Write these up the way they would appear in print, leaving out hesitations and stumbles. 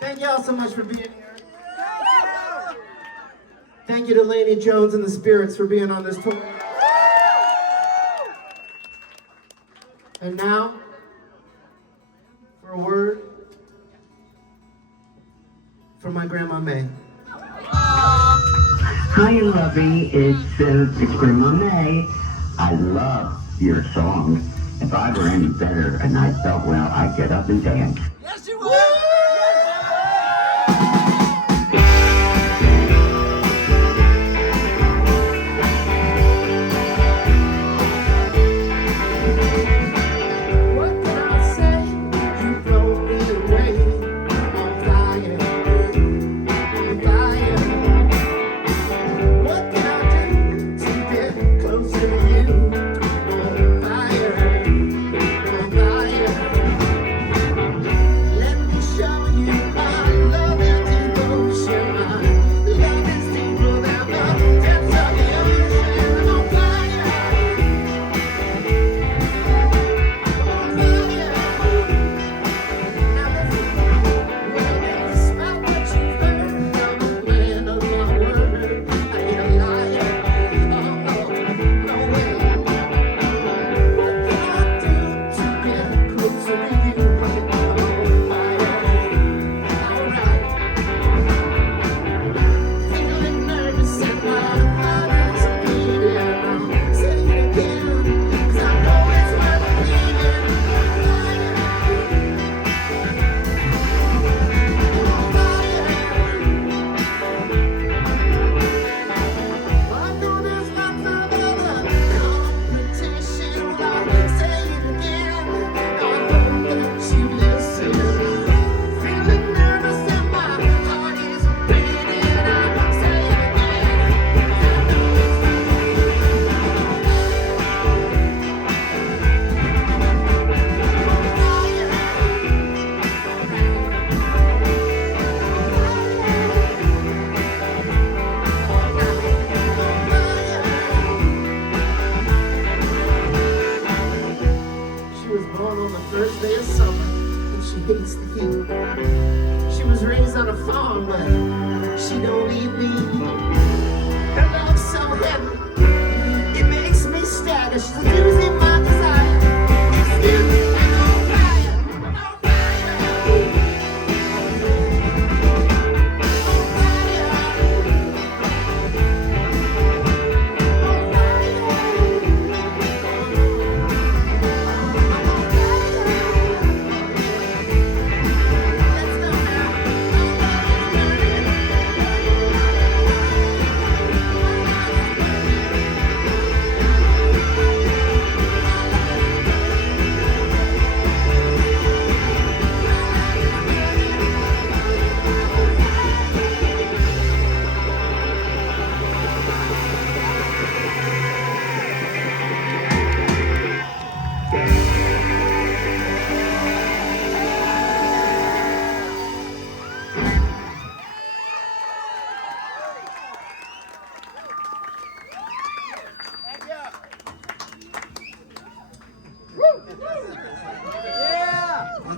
Thank y'all so much for being here. Thank you to Laney Jones and the Spirits for being on this tour. And now, for a word from my Grandma May. Hi, lovey. It's Grandma May. I love your song. If I were any better and I felt well, I'd get up and dance. Yes, you will.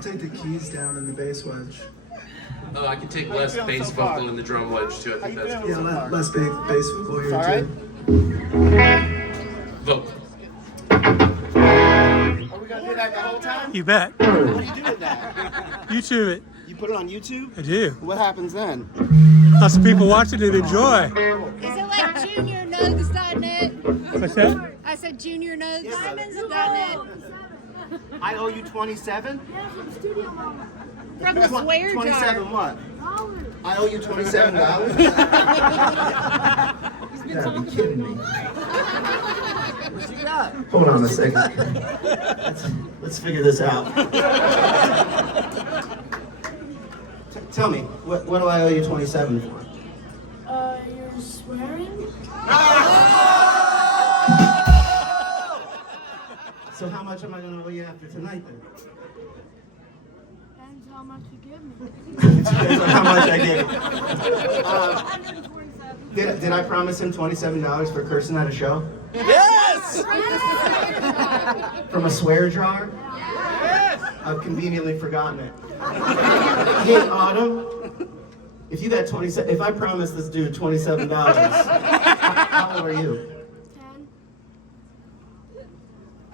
Take the keys down in the bass wedge. Oh, I can take less bass vocal in the drum wedge too. I think that's Yeah, less bass vocal here All too. vocal. Are we gonna do that the whole time? You bet. How do you do it now? YouTube it. You put it on YouTube? I do. What happens then? Lots of people watching it enjoy. Is it like juniornugs.net? What's that? I said juniornugs.net. I owe you 27? From the swear 27 jar. what? I owe you $27? You gotta be kidding me. What you got? Hold on a second. Let's figure this out. Tell me, what do I owe you 27 for? You're swearing? So how much am I gonna owe you after tonight then? Depends how much you give me. Depends on how much I give. Did I promise him $27 for cursing at a show? Yes! From a swear jar? Yes! I've conveniently forgotten it. Hey, Autumn. If you got 27, if I promise this dude $27, how old are you? 10.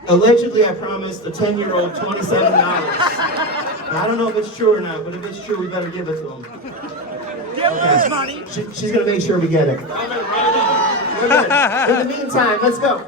Allegedly, I promised a 10-year-old $27. I don't know if it's true or not, but if it's true, we better give it to him. Give us money. She's gonna make sure we get it. We're good. In the meantime, let's go.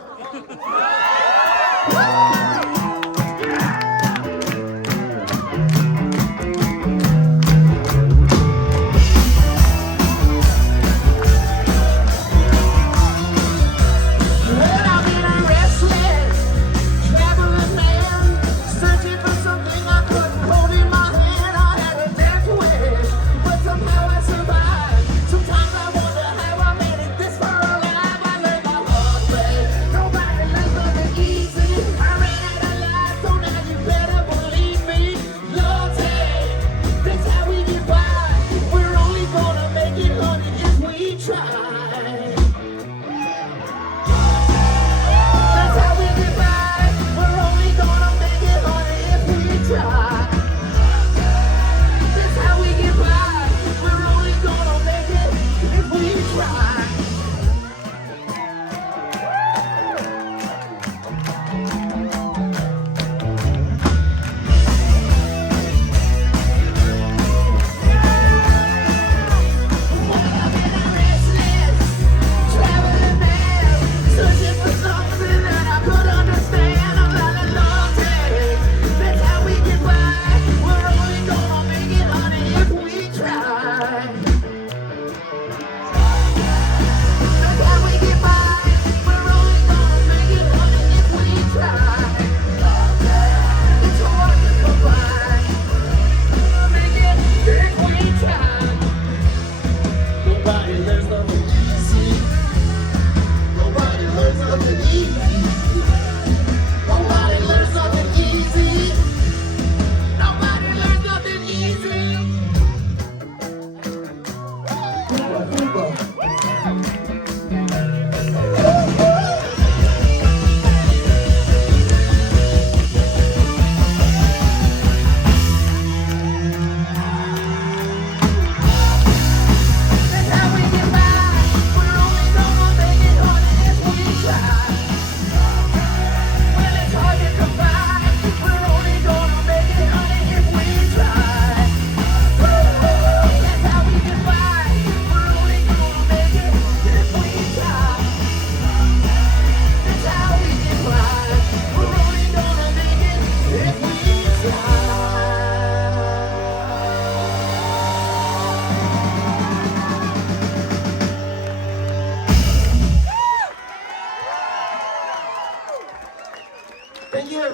Thank you. We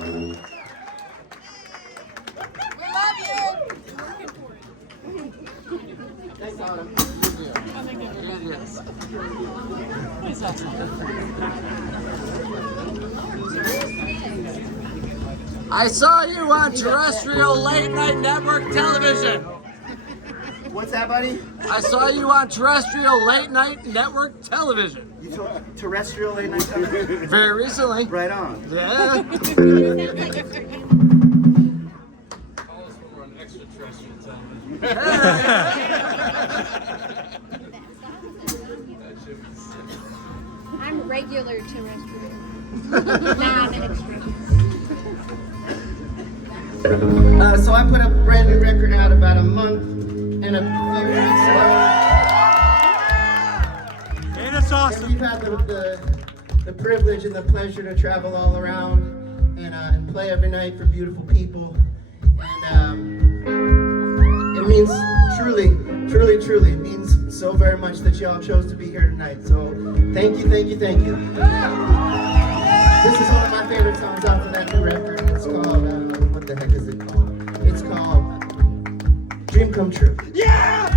love you. Thanks, Autumn. I saw you on terrestrial late night network television. What's that, buddy? I saw you on terrestrial late night network television. You told terrestrial late night television? Very recently. Right on. Yeah. Call us when we're on extraterrestrial television. That shit was sick. I'm regular terrestrial. Non-extra. So I put a brand new record out about a month and a few weeks ago. Hey, that's And awesome. we've had the privilege and the pleasure to travel all around and play every night for beautiful people. And it means truly, it means so very much that y'all chose to be here tonight. So thank you. This is one of my favorite songs off of that new record. And it's called, what the heck is it called? It's called Dream Come True. Yeah!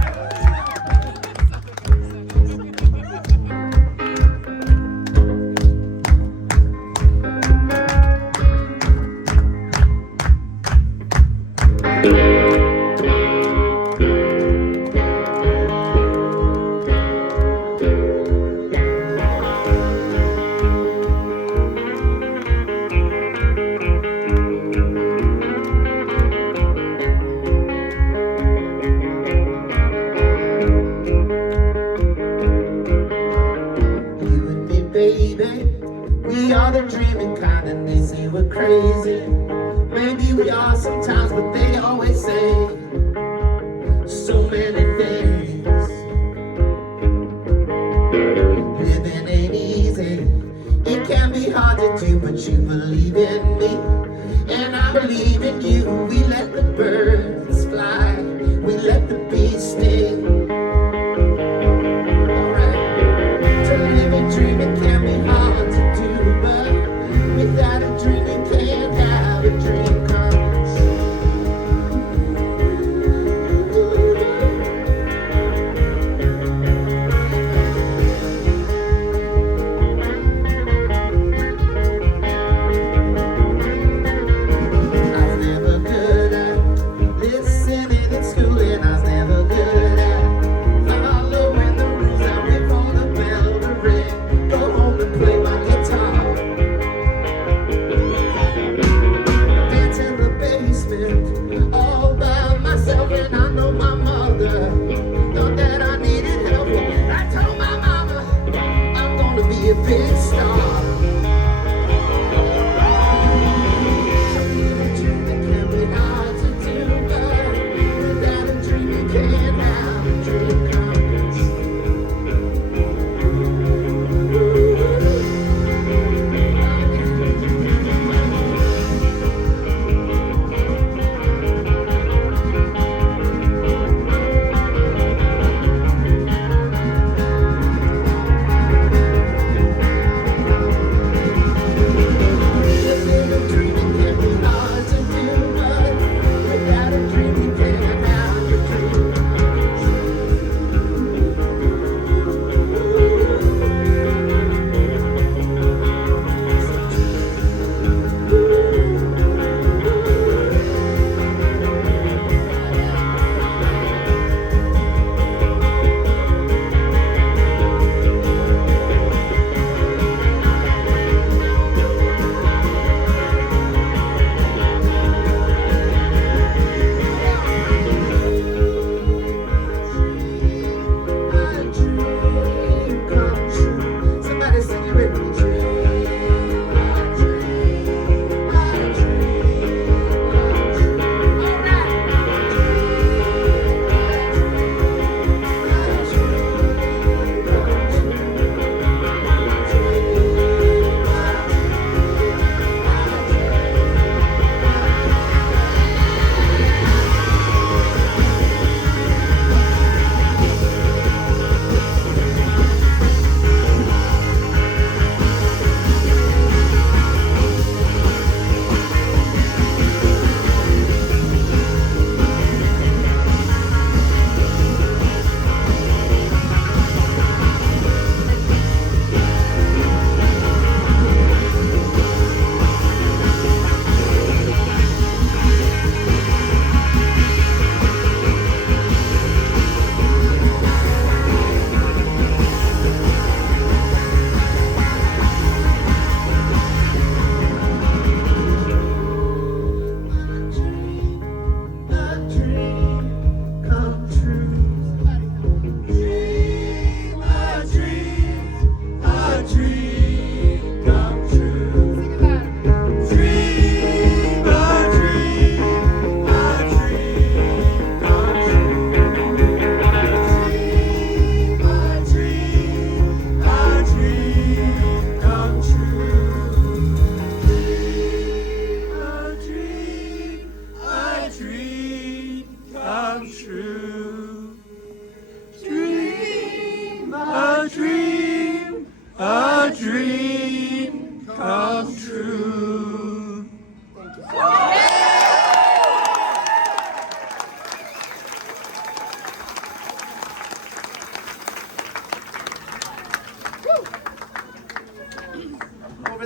who we are sometimes, but they always say so many things. Living ain't easy, it can be hard to do, but you believe in me, and I believe in you. We let the birds fly, we let the bees sting. Alright, to live a dream, it can be hard to do, but without a dream, you can't have a dream come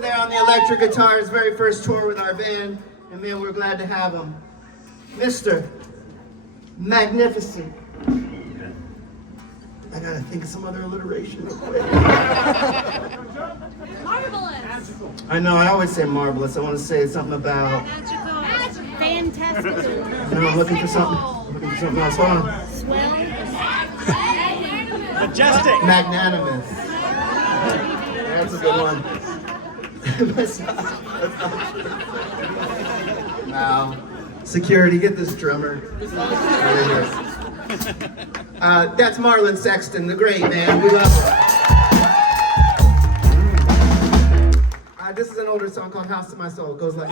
there on the electric guitar, his very first tour with our band, and man, we're glad to have him. Mr. Magnificent. I gotta think of some other alliteration real quick. Marvelous. I know, I always say marvelous. I want to say something about... Magical. Fantastic. No, I'm looking for something. I'm looking for something else. Hold on. Swell. Majestic. Magnanimous. That's a good one. That's not true. Wow. Security, get this drummer. That's Marlon Sexton, the great man. We love him. This is an older song called House to My Soul. It goes like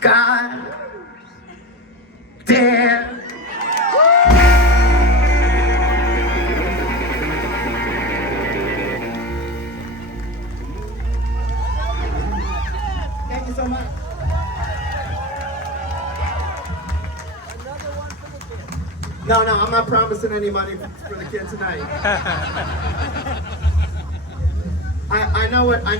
God damn. Thank you so much. No, I'm not promising any money for the kid tonight. I know what I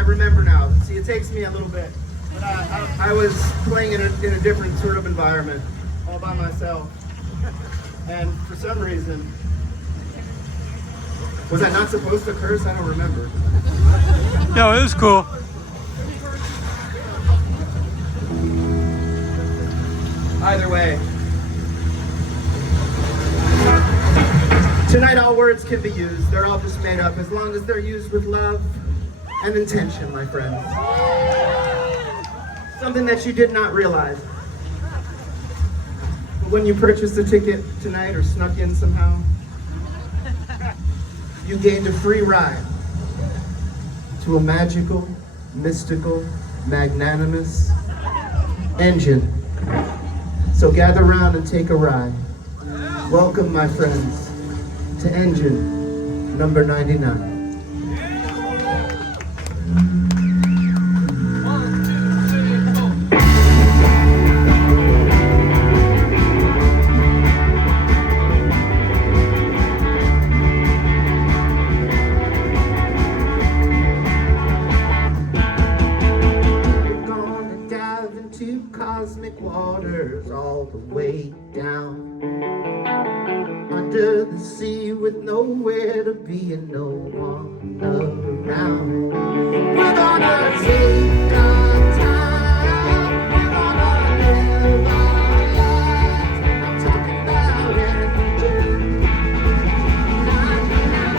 remember now. See, it takes me a little bit. But I was playing in a different sort of environment, all by myself. And for some reason, was I not supposed to curse? I don't remember. No, it was cool. Either way. Tonight all words can be used. They're all just made up as long as they're used with love and intention, my friends. Something that you did not realize. But when you purchased a ticket tonight or snuck in somehow, you gained a free ride to a magical, mystical, magnanimous engine. So gather round and take a ride. Welcome, my friends, to engine number 99. Cosmic waters all the way down under the sea with nowhere to be and no one around. We're gonna take our time. We're gonna live our lives. I'm talking about engine 99.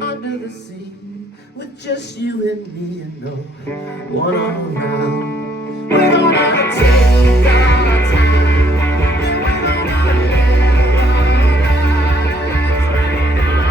Under the sea, with just you and me and no one around. We're gonna take our time, and we're gonna live our lives running on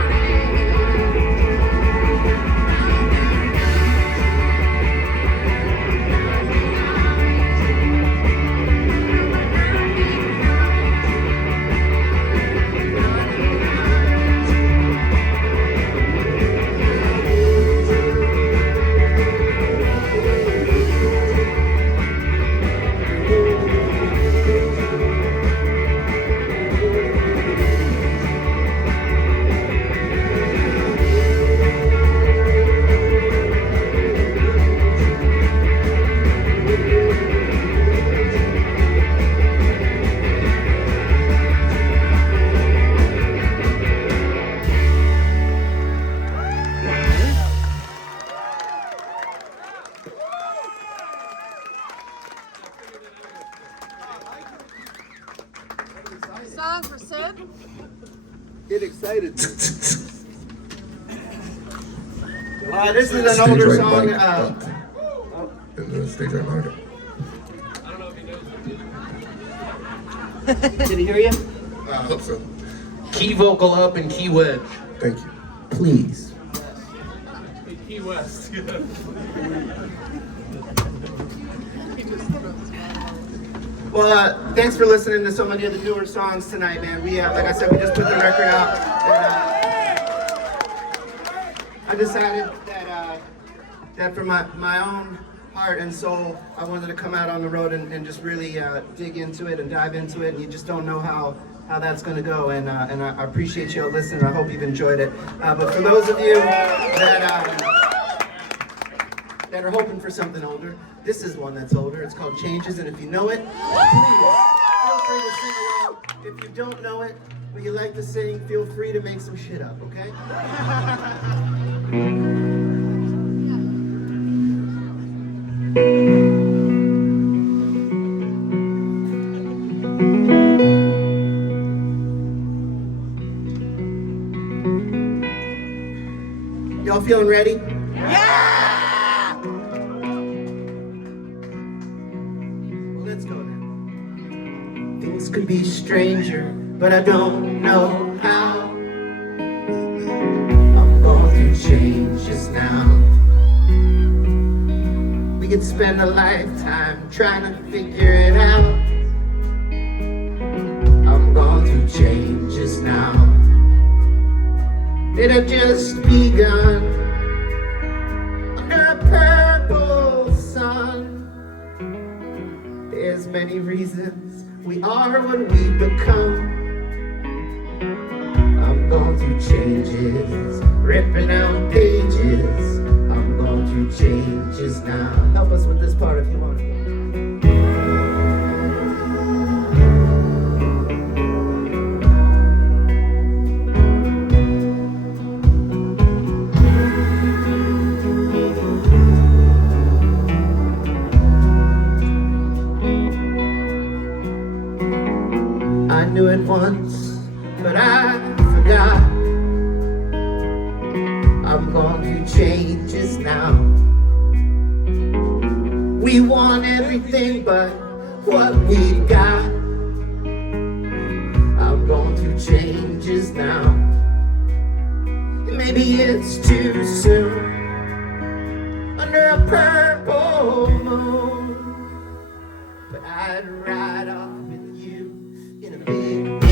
Song for Sid? Get excited. This is an older song. In the stage right monitor. Did he hear you? I hope so. Key vocal up and key wedge. Thank you. Please. Key West. Well, thanks for listening to so many of the newer songs tonight, man. We, like I said, we just put the record out. And, I decided that for my own heart and soul, I wanted to come out on the road and just really dig into it and dive into it. And you just don't know how that's going to go. And I appreciate you all listening. I hope you've enjoyed it. But for those of you that are hoping for something older, this is one that's older. It's called Changes, and if you know it, please feel free to sing along. If you don't know it, but you like to sing, feel free to make some shit up, okay? Y'all feeling ready? Let's go then. Things could be stranger but I don't know how. I'm going through change just now. We could spend a lifetime trying to figure it out. I'm going through change just now. It had just begun under a purple sun. There's many reasons we are what we become. I'm going through changes, ripping out pages. I'm going through changes now. Help us with this part if you want. I knew it once, but I forgot. I'm going through changes now. We want everything but what we got. I'm going through changes now. Maybe it's too soon under a purple moon, but I'd ride off with you in a big balloon.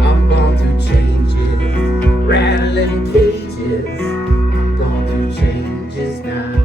I'm going through changes, rattling cages. I'm going through changes now.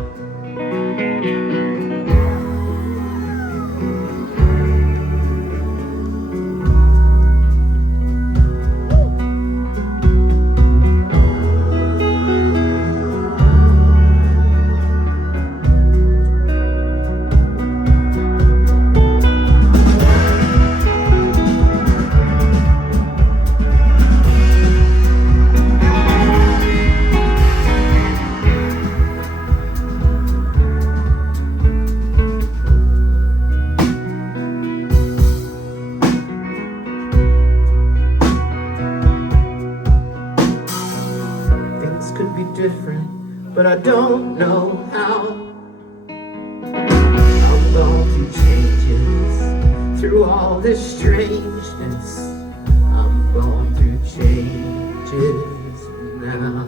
Could be different, but I don't know how. I'm going through changes, through all this strangeness. I'm going through changes now.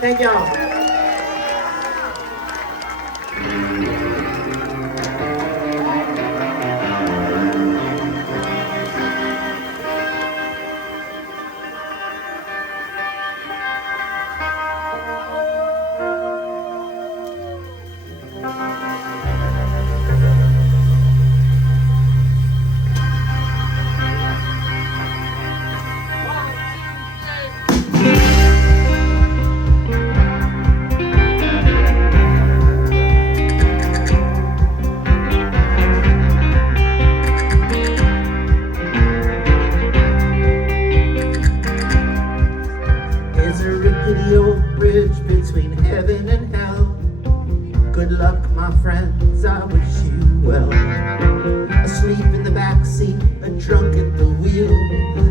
Thank y'all. There's a rickety old bridge between heaven and hell. Good luck, my friends, I wish you well. Asleep in the backseat, a drunk at the wheel.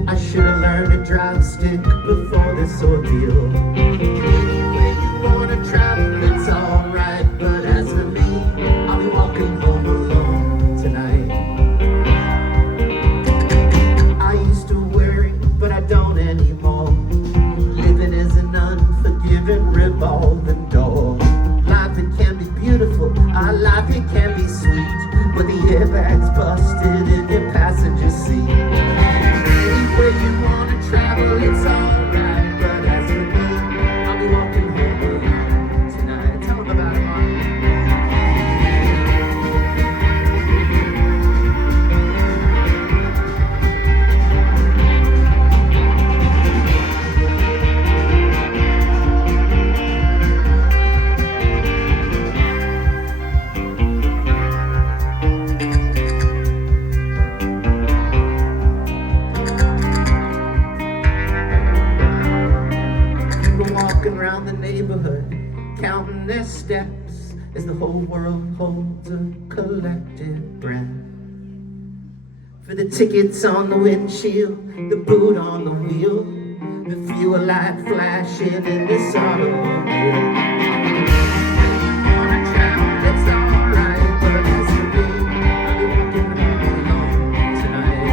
I should have learned to drive stick before this ordeal. Anyway you wanna travel, it's alright, but as for me, I'll be walking home alone tonight. I used to worry, but I don't anymore. Living is an unforgiving revolving door. Life, it can be beautiful, our life, it can be sweet, but the airbag's busted in your passenger seat. Anywhere you wanna travel, it's alright, but as for me, I'll be walking home alone tonight. Tell them about it, Mark. Walking around the neighborhood, counting their steps, as the whole world holds a collective breath. For the tickets on the windshield, the boot on the wheel, the fuel light flashing in this automobile. It's alright, but as for me, I'll be walking home alone tonight.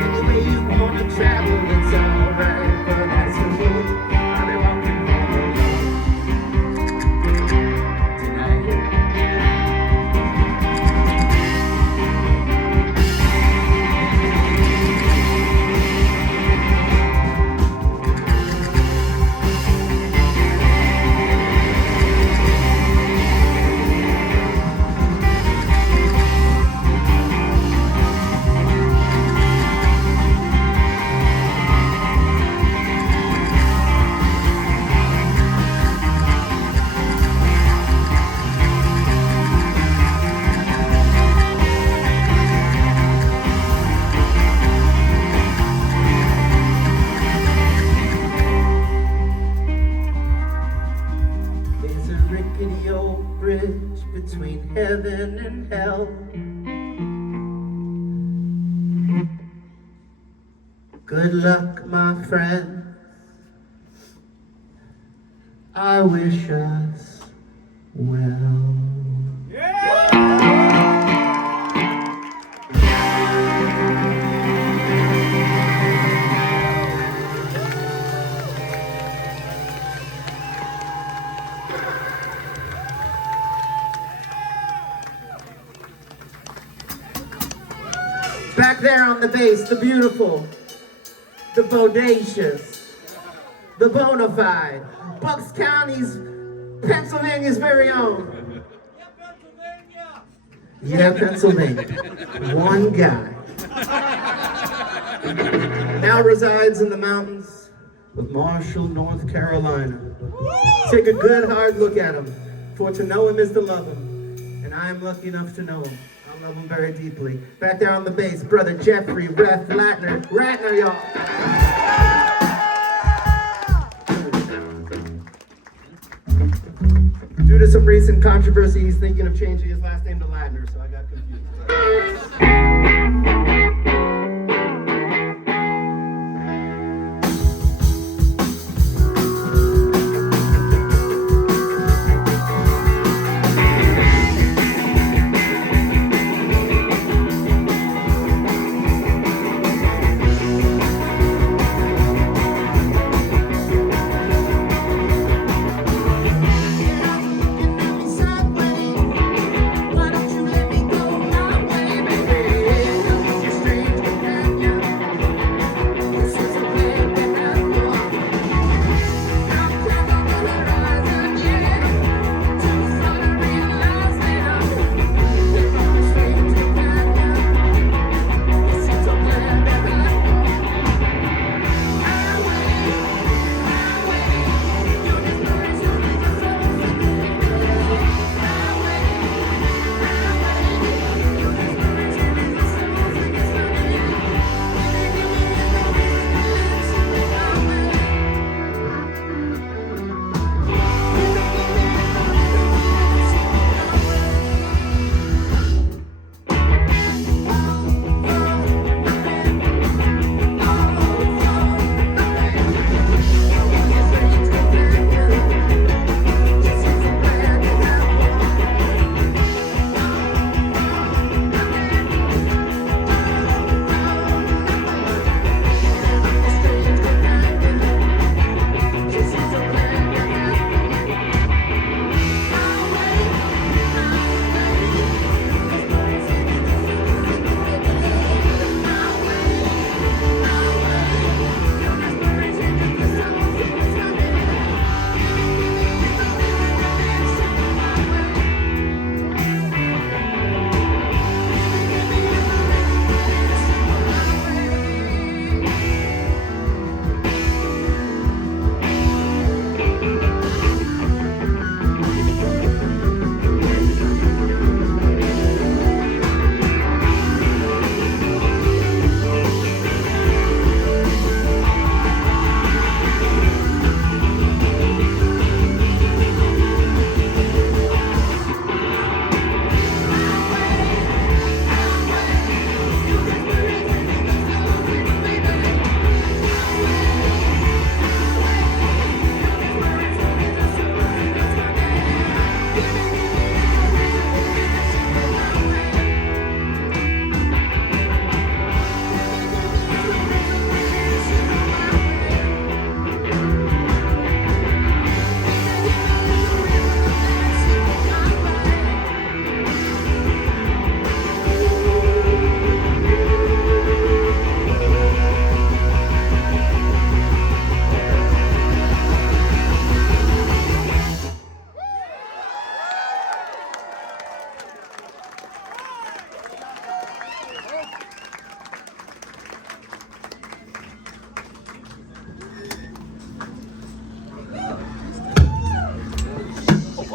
Any way you wanna travel, it's alright, but as for me, I'll be walking home alone tonight. There's a rickety old bridge between heaven and hell. Good luck, my friend. I wish us well. Back there on the bass, the beautiful, the bodacious, the bona fide, Bucks County's, Pennsylvania's very own. Yeah, Pennsylvania. One guy. Now resides in the mountains of Marshall, North Carolina. Take a good hard look at him, for to know him is to love him, and I am lucky enough to know him. I love him very deeply. Back there on the bass, brother Jeffrey Ref Ratner, y'all. Due to some recent controversy, he's thinking of changing his last name to Ladner, so I got confused. Why don't you let me go my way, baby?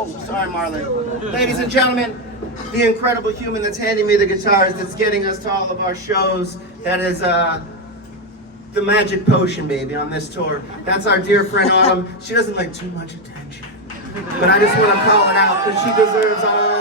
Oh, sorry, Marlon. Ladies and gentlemen, the incredible human that's handing me the guitars, that's getting us to all of our shows, that is the magic potion, baby, on this tour. That's our dear friend Autumn. She doesn't like too much attention, but I just want to call it out because she deserves all.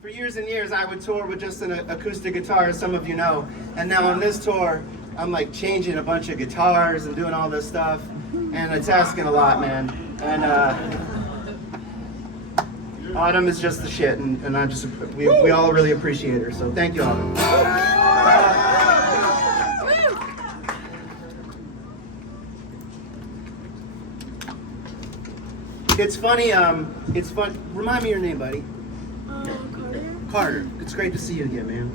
For years and years, I would tour with just an acoustic guitar, as some of you know, and now on this tour, I'm like changing a bunch of guitars and doing all this stuff, and it's asking a lot, man. And Autumn is just the shit, and we all really appreciate her. So thank you, Autumn. It's funny. It's fun. Remind me your name, buddy. Carter. Carter. It's great to see you again, man.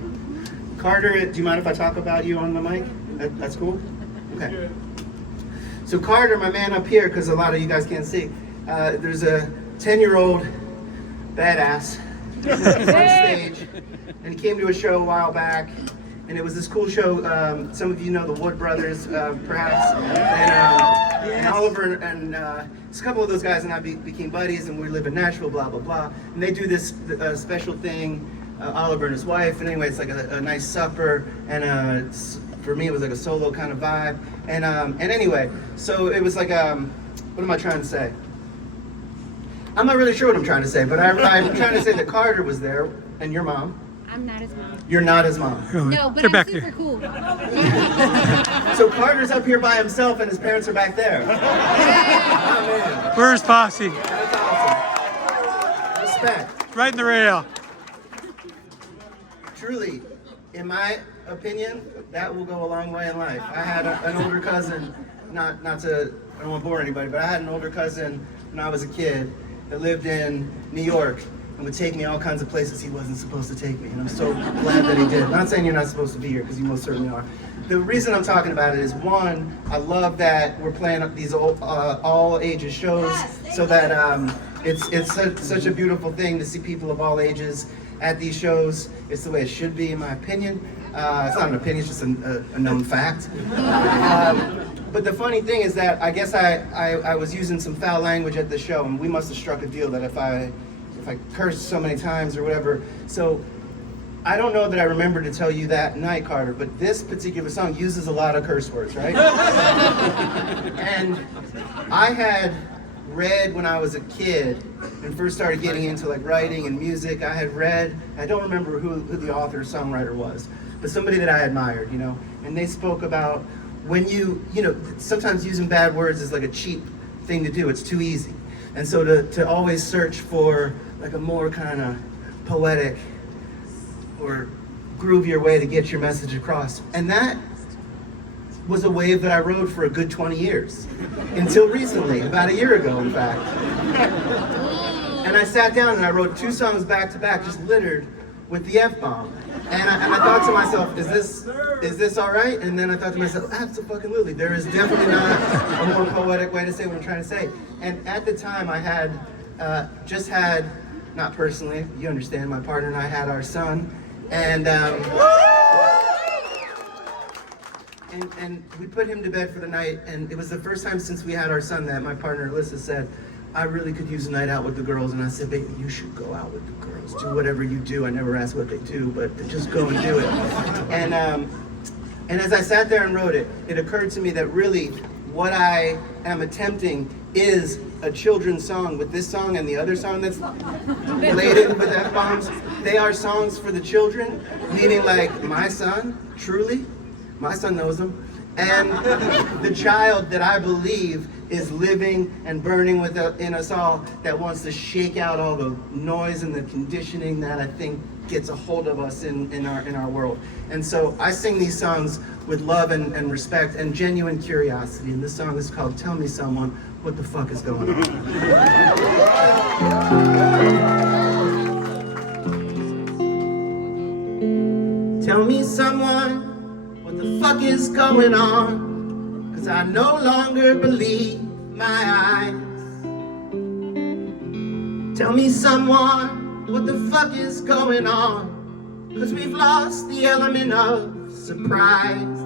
Carter, do you mind if I talk about you on the mic? That's cool. Okay. So Carter, my man up here, because a lot of you guys can't see. There's a 10-year-old badass on stage, and he came to a show a while back, and it was this cool show. Some of you know the Wood Brothers, perhaps, and Oliver and a couple of those guys and I became buddies, and we live in Nashville, blah blah blah. And they do this special thing, Oliver and his wife. And anyway, it's like a nice supper, and for me it was like a solo kind of vibe. And anyway, so it was like what am I trying to say? I'm not really sure what I'm trying to say, but I'm trying to say that Carter was there, and your mom. I'm not his mom. You're not his mom. No, but They're I'm back super there. cool. So Carter's up here by himself, and his parents are back there. Oh, man. Where's Posse? That's awesome. Respect. Right in the rail. Truly, in my opinion, that will go a long way in life. I had an older cousin, not to, I don't want to bore anybody, but I had an older cousin when I was a kid that lived in New York and would take me all kinds of places he wasn't supposed to take me. And I'm so glad that he did. Not saying you're not supposed to be here, because you most certainly are. The reason I'm talking about it is, one, I love that we're playing these all ages shows, so that it's such a beautiful thing to see people of all ages at these shows. It's the way it should be, in my opinion. It's not an opinion, it's just a known fact. But the funny thing is that I guess I was using some foul language at the show, and we must have struck a deal that if I cursed so many times or whatever. So I don't know that I remember to tell you that night, Carter, but this particular song uses a lot of curse words, right? And I had read when I was a kid and first started getting into like writing and music, I had read, I don't remember who the author or songwriter was, but somebody that I admired, you know, and they spoke about when you know, sometimes using bad words is like a cheap thing to do, it's too easy. And so to always search for like a more kind of poetic or groovier way to get your message across. And that was a wave that I rode for a good 20 years. Until recently, about a year ago, in fact. And I sat down and I wrote 2 songs back to back, just littered with the F-bomb. And I thought to myself, is this all right? And then I thought to myself, absolutely. There is definitely not a more poetic way to say what I'm trying to say. And at the time, I had just had, not personally, you understand, my partner and I had our son, and we put him to bed for the night, and it was the first time since we had our son that my partner Alyssa said, I really could use a night out with the girls. And I said, baby, you should go out with the girls. Do whatever you do. I never ask what they do, but just go and do it. And as I sat there and wrote it, it occurred to me that really what I am attempting is a children's song. With this song and the other song that's related with F-bombs, they are songs for the children, meaning like my son, truly, my son knows them, and the child that I believe is living and burning within us all, that wants to shake out all the noise and the conditioning that I think gets a hold of us in our world. And so I sing these songs with love and respect and genuine curiosity. And this song is called Tell Me Someone What the Fuck Is Going On. Tell me someone what the fuck is going on, 'cause I no longer believe my eyes. Tell me someone what the fuck is going on, 'cause we've lost the element of surprise.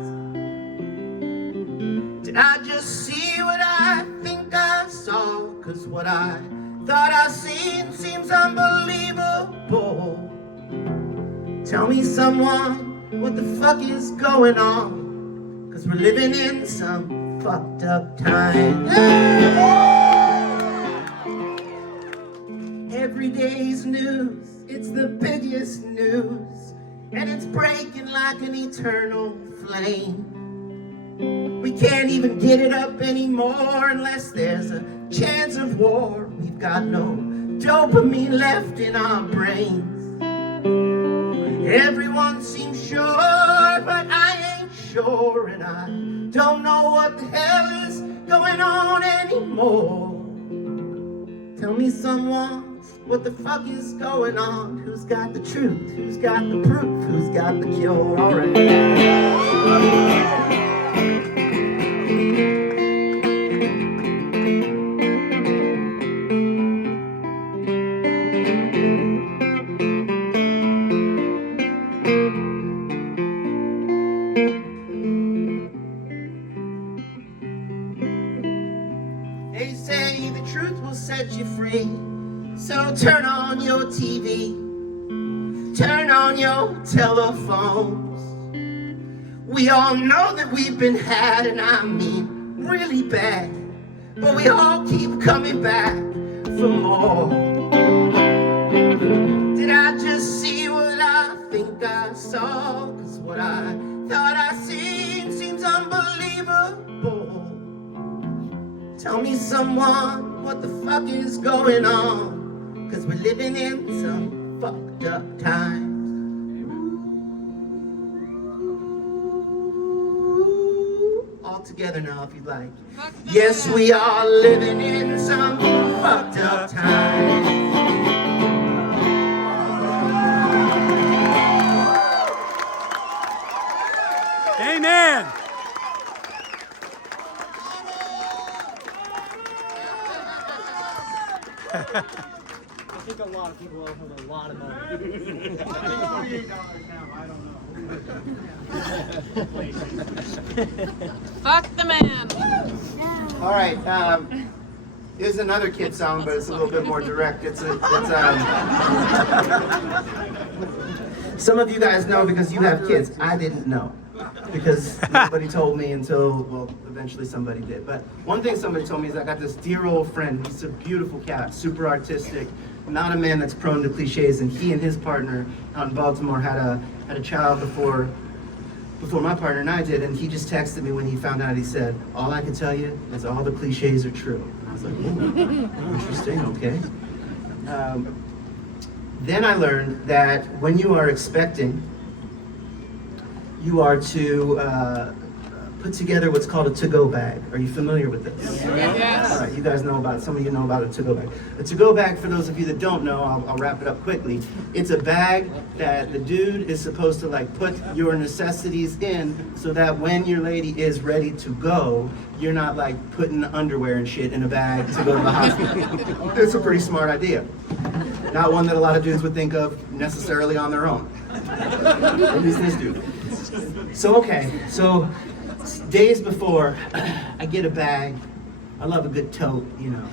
Did I just see what I think I saw? Cause what I thought I seen seems unbelievable. Tell me someone, what the fuck is going on? Cause we're living in some fucked up time. Every day's news, it's the biggest news, and it's breaking like an eternal flame. We can't even get it up anymore unless there's a chance of war. We've got no dopamine left in our brains. Everyone seems sure, but I ain't sure, and I don't know what the hell is going on anymore. Tell me someone, what the fuck is going on? Who's got the truth? Who's got the proof? Who's got the cure? Alright. They say the truth will set you free. So turn on your TV, turn on your telephones. We all know that we've been had, and I mean really bad, but we all keep coming back for more. Did I just see what I think I saw? Cause what I thought I seen seems unbelievable. Tell me someone, what the fuck is going on? Cause we're living in some fucked up times. All together now if you'd like. Yes, we are living in some fucked up times. Amen. I think a lot of people owe him a lot of money. Fuck the man. All right, here's another kid song, but it's a little bit more direct. Some of you guys know because you have kids. I didn't know because nobody told me until, well, eventually somebody did. But one thing somebody told me is I got this dear old friend. He's a beautiful cat, super artistic, not a man that's prone to cliches. And he and his partner out in Baltimore had a child before my partner and I did. And he just texted me when he found out. He said, "All I can tell you is all the cliches are true." I was like, "Ooh, interesting, okay." Then I learned that when you are expecting, you are to put together what's called a to-go bag. Are you familiar with this? Yes. All right, you guys know about it. Some of you know about a to-go bag. A to-go bag, for those of you that don't know, I'll wrap it up quickly. It's a bag that the dude is supposed to like put your necessities in so that when your lady is ready to go, you're not like putting underwear and shit in a bag to go to the hospital. It's a pretty smart idea. Not one that a lot of dudes would think of necessarily on their own. At least this dude. So days before, I get a bag. I love a good tote, you know.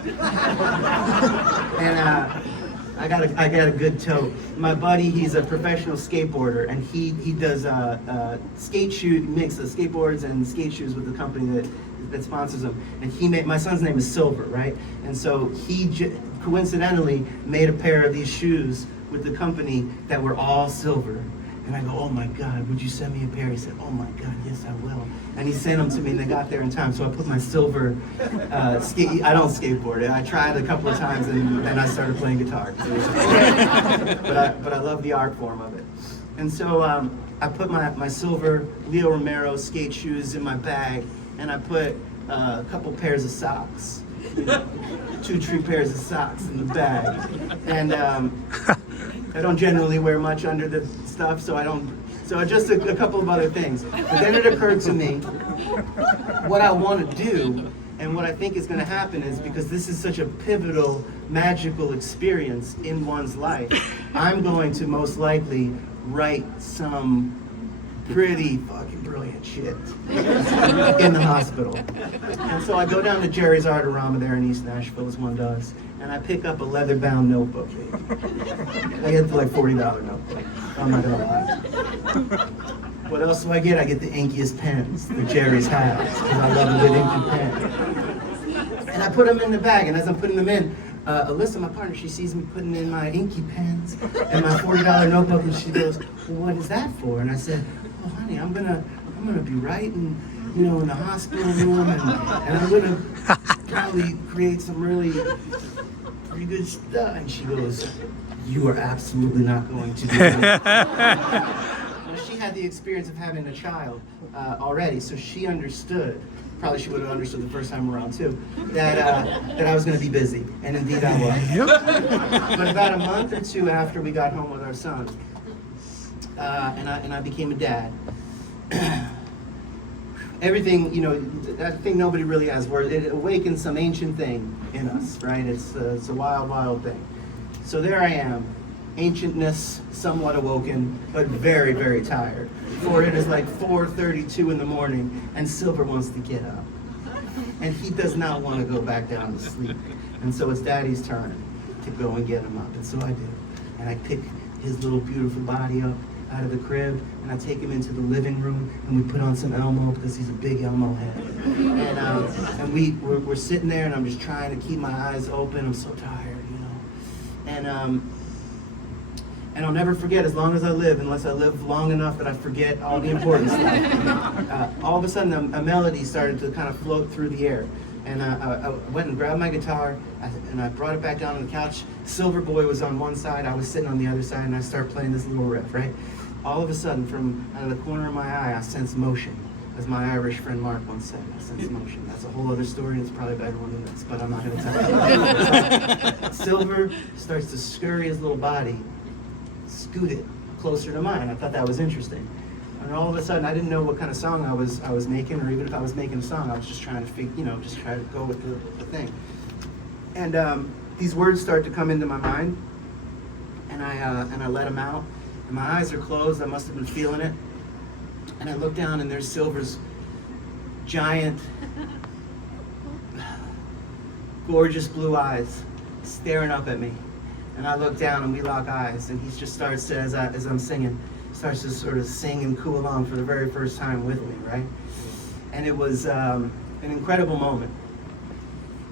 And I got a good tote. My buddy, he's a professional skateboarder, and he does skate shoe mix of skateboards and skate shoes with the company that sponsors them. And my son's name is Silver, right? And so he coincidentally made a pair of these shoes with the company that were all silver. And I go, "Oh my God, would you send me a pair?" He said, "Oh my God, yes, I will." And he sent them to me, and they got there in time. So I put my silver I don't skateboard. I tried a couple of times, and then I started playing guitar. But I love the art form of it. And so I put my silver Leo Romero skate shoes in my bag, and I put a couple pairs of socks. You know, 2-3 pairs of socks in the bag. And I don't generally wear much under the stuff, so just a couple of other things. But then it occurred to me, what I want to do, and what I think is going to happen is, because this is such a pivotal, magical experience in one's life, I'm going to most likely write some pretty fucking brilliant shit in the hospital. And so I go down to Jerry's Artorama there in East Nashville, as one does, and I pick up a leather-bound notebook. I get the like $40 notebook. I'm not gonna lie. What else do I get? I get the inkiest pens that Jerry's has, because I love a good inky pen. And I put them in the bag, and as I'm putting them in, Alyssa, my partner, she sees me putting in my inky pens and my $40 notebook, and she goes, "Well, what is that for?" And I said, "Oh, honey, I'm gonna be writing, in the hospital room, and I'm gonna probably create some really pretty good stuff." And she goes, "You are absolutely not going to do that." She had the experience of having a child already, so she understood. Probably she would have understood the first time around too, that I was going to be busy, and indeed I was. But about a month or two after we got home with our son, and I became a dad. Everything, that thing nobody really has words. It awakens some ancient thing in us, right? It's a wild, wild thing. So there I am. Ancientness somewhat awoken, but very, very tired. For it is like 4:32 in the morning, and Silver wants to get up. And he does not want to go back down to sleep. And so it's Daddy's turn to go and get him up. And so I do. And I pick his little beautiful body up out of the crib, and I take him into the living room, and we put on some Elmo, because he's a big Elmo head. And we're sitting there, and I'm just trying to keep my eyes open. I'm so tired, And I'll never forget, as long as I live, unless I live long enough that I forget all the important stuff. All of a sudden, a melody started to kind of float through the air. And I went and grabbed my guitar, and I brought it back down on the couch. Silver Boy was on one side, I was sitting on the other side, and I started playing this little riff, right? All of a sudden, from out of the corner of my eye, I sense motion. As my Irish friend Mark once said, I sense motion. That's a whole other story, it's probably a better one than this, but I'm not going to tell you. Silver starts to scurry his little body, scoot it closer to mine. I thought that was interesting. And all of a sudden, I didn't know what kind of song I was making, or even if I was making a song, I was just trying to just try to go with the thing. And these words start to come into my mind, and I let them out. And my eyes are closed. I must have been feeling it. And I look down, and there's Silver's giant, gorgeous blue eyes staring up at me. And I look down, and we lock eyes, and he just starts to, as I'm singing, starts to sort of sing and coo along for the very first time with me, right? And it was an incredible moment.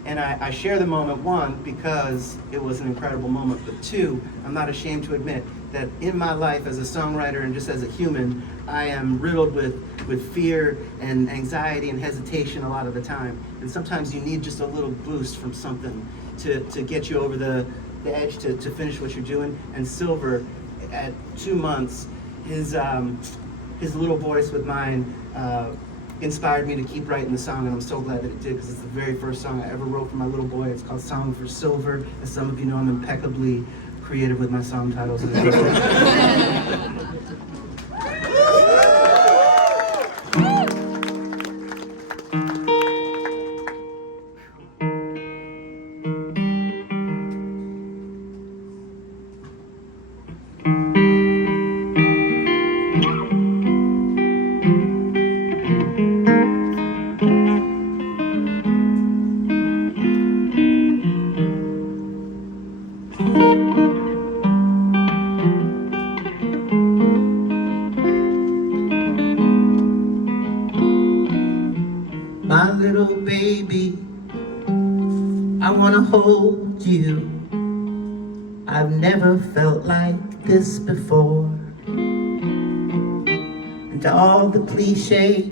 And I share the moment, one, because it was an incredible moment, but two, I'm not ashamed to admit that in my life as a songwriter and just as a human, I am riddled with fear and anxiety and hesitation a lot of the time. And sometimes you need just a little boost from something to get you over the edge to finish what you're doing. And Silver, at 2 months, his little voice with mine inspired me to keep writing the song, and I'm so glad that it did, because it's the very first song I ever wrote for my little boy. It's called Song for Silver. As some of you know, I'm impeccably creative with my song titles. My little baby, I wanna hold you. I've never felt like this before. And all the cliches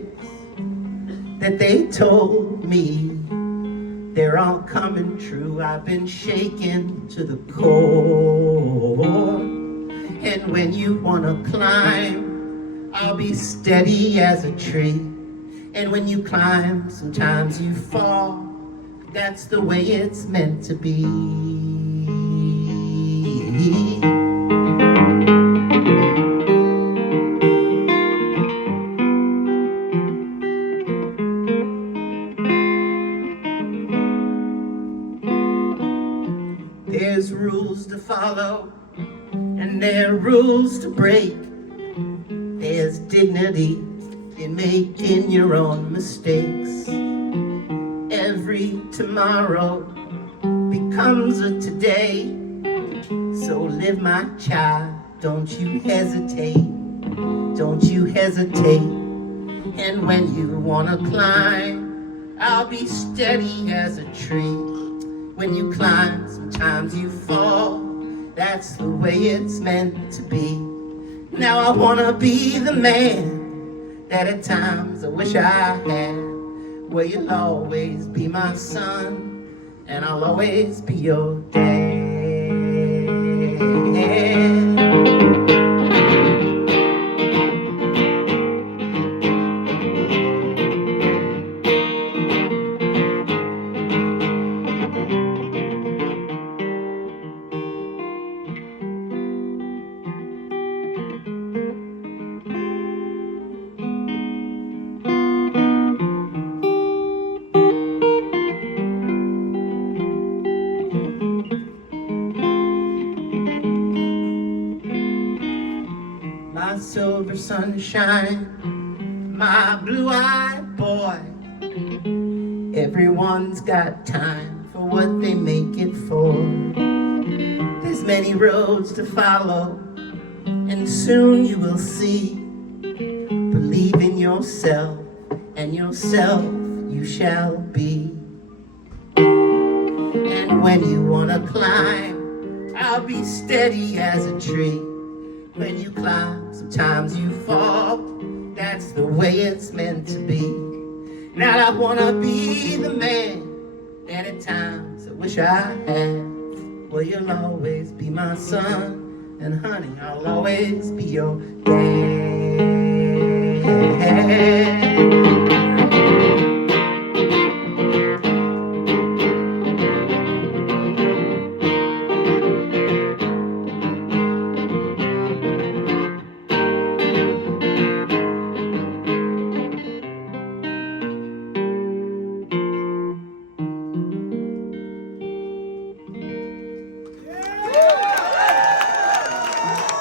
that they told me, they're all coming true. I've been shaken to the core. And when you wanna climb, I'll be steady as a tree. And when you climb, sometimes you fall. That's the way it's meant to be. There's rules to follow, and there are rules to break. there's dignity in making your own mistakes. Every tomorrow becomes a today. So live, my child, don't you hesitate. Don't you hesitate. And when you wanna climb, I'll be steady as a tree. When you climb, sometimes you fall. That's the way it's meant to be. Now I wanna be the man that at times I wish I had, where you'll always be my son, and I'll always be your dad. My silver sunshine, my blue-eyed boy. Everyone's got time for what they make it for. There's many roads to follow, and soon you will see. Believe in yourself, and yourself you shall be. And when you wanna climb, I'll be steady as a tree. When you climb, sometimes you fall. That's the way it's meant to be. Now I wanna be the man that at times I wish I had. Well, you'll always be my son, and honey, I'll always be your dad.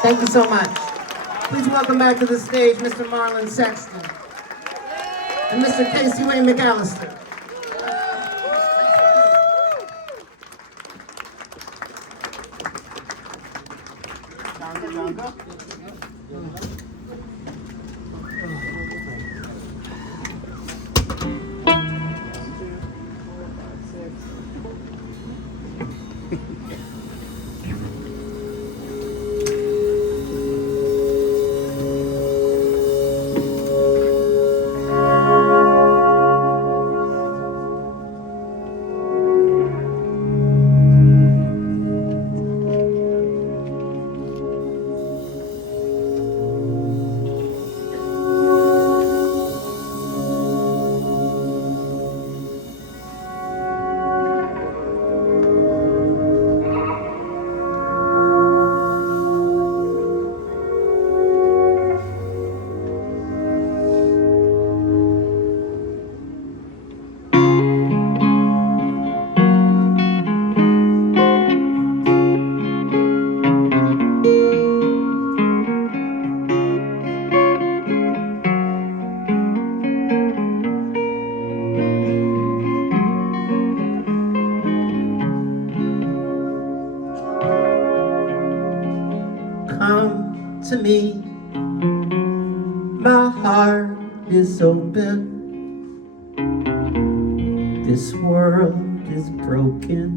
Thank you so much. Please welcome back to the stage Mr. Marlon Sexton and Mr. Casey Wayne McAllister. Come to me, my heart is open. This world is broken,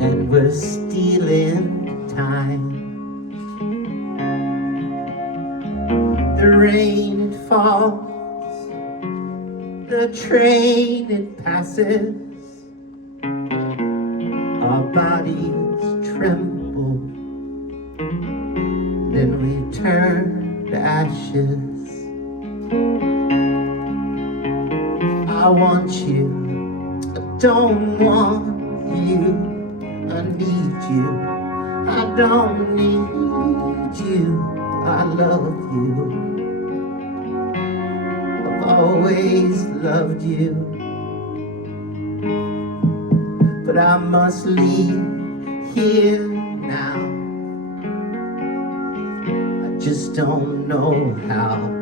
and we're stealing time. The rain, it falls, the train, it passes. Our bodies tremble, then we turn to ashes. I want you, I don't want you, I need you. I don't need you, I love you. I've always loved you, but I must leave here now. just don't know how.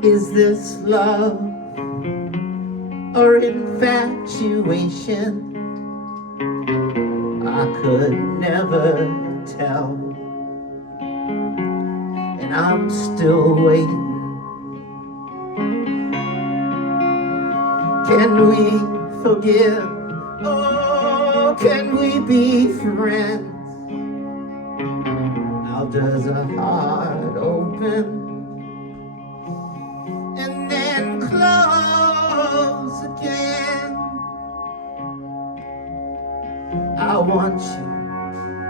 Is this love or infatuation? I could never tell, and I'm still waiting. Can we forgive? Oh, can we be friends? How does a heart open and then close again? I want you,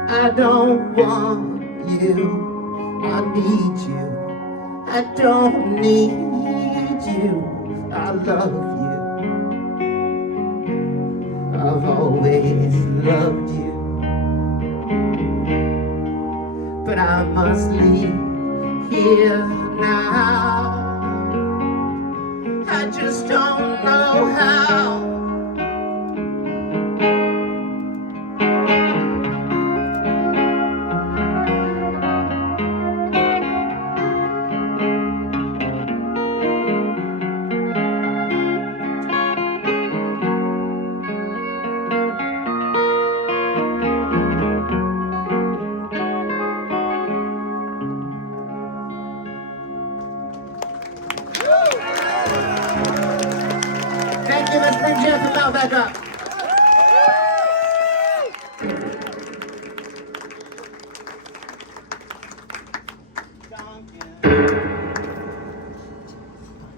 I don't want you. I need you, I don't need you. I love you, I've always loved you. But I must leave here now. I just don't know how. Thank you, let's bring Jeff and Mel back up.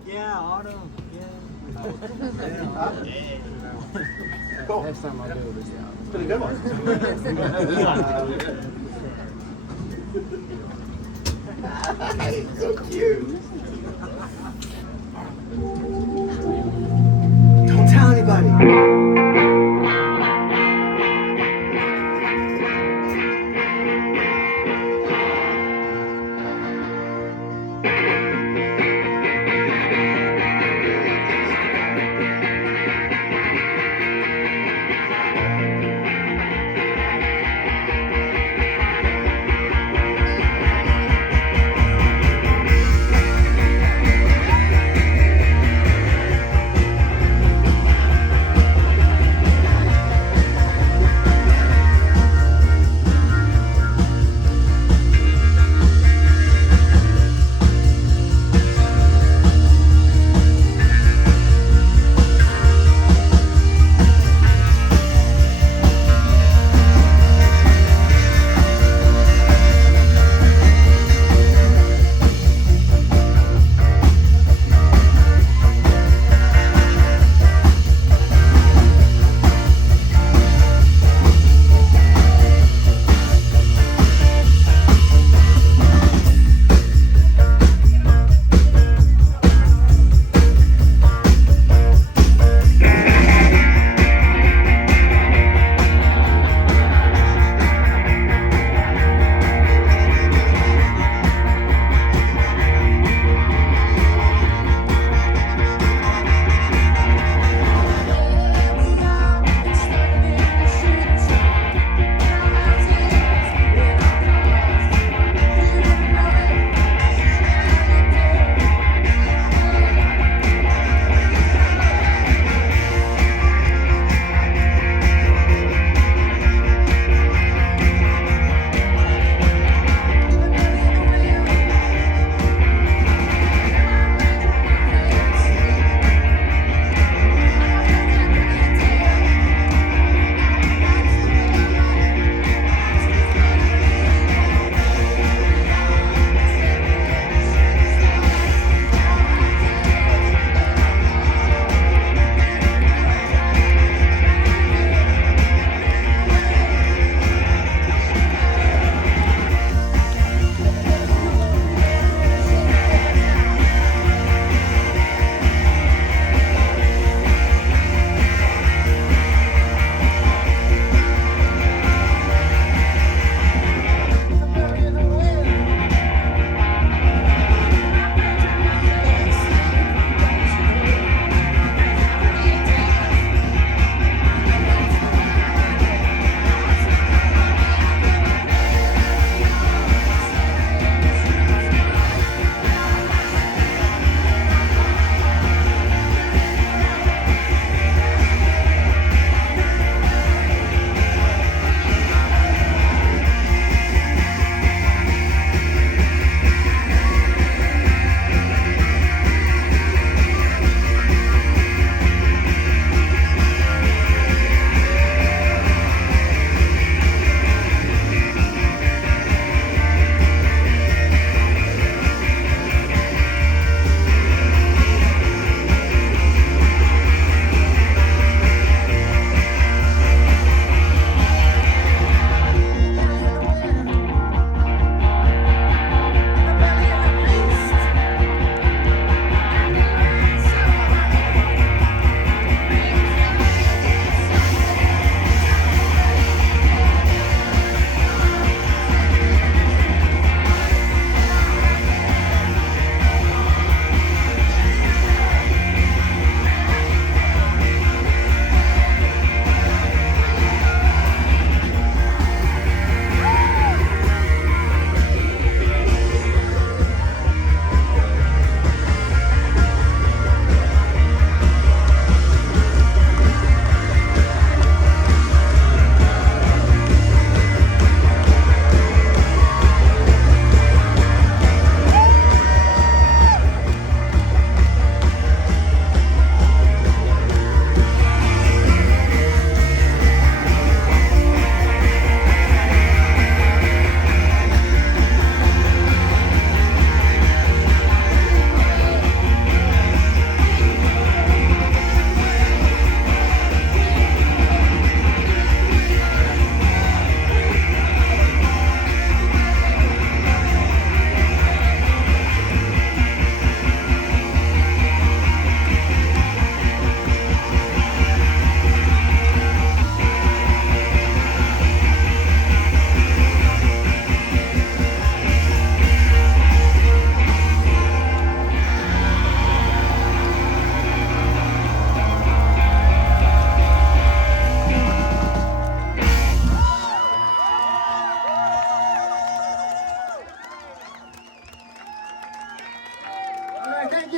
Yeah, Autumn. Yeah. Next time I'll do this. It's been a good one. So cute. Don't tell anybody.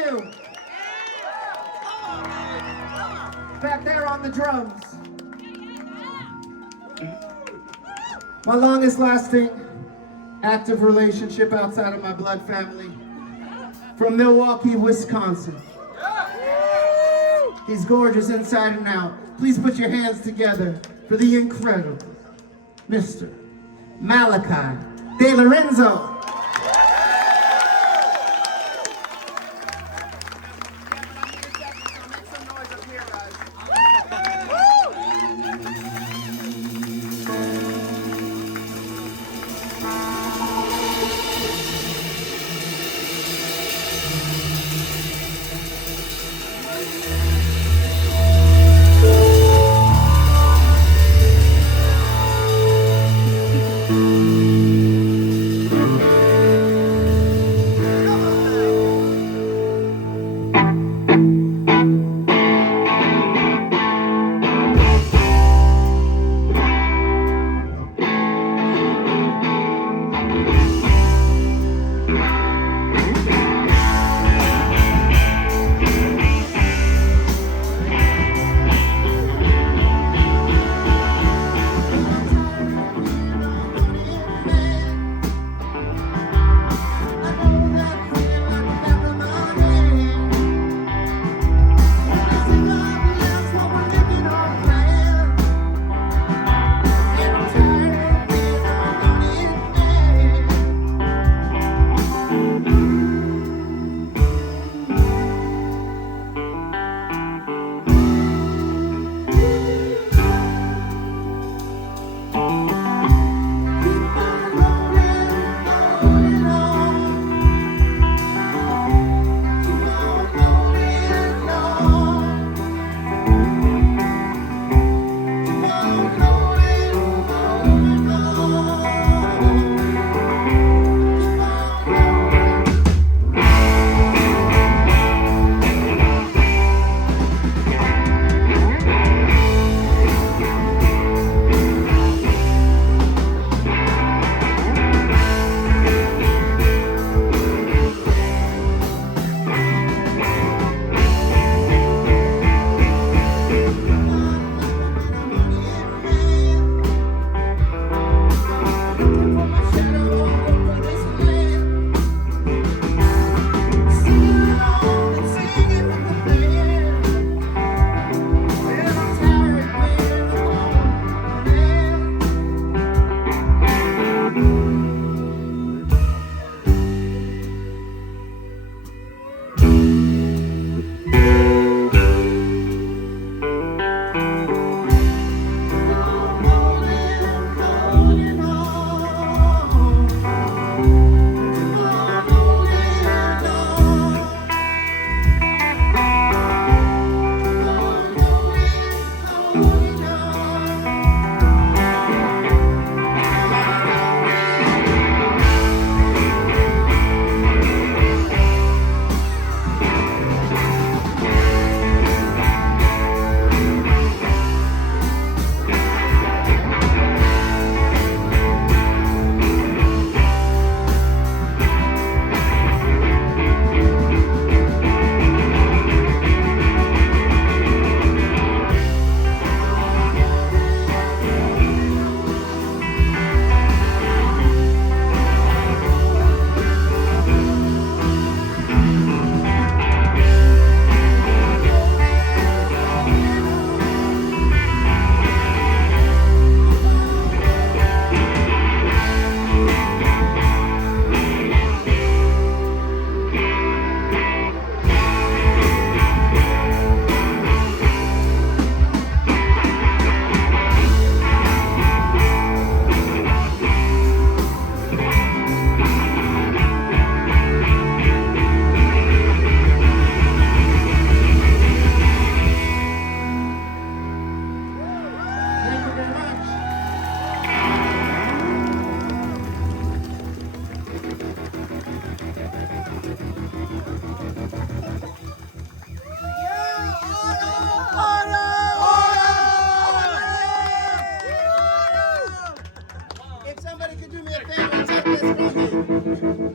you? Back there on the drums. My longest lasting active relationship outside of my blood family. From Milwaukee, Wisconsin. He's gorgeous inside and out. Please put your hands together for the incredible Mr. Malachi De Lorenzo.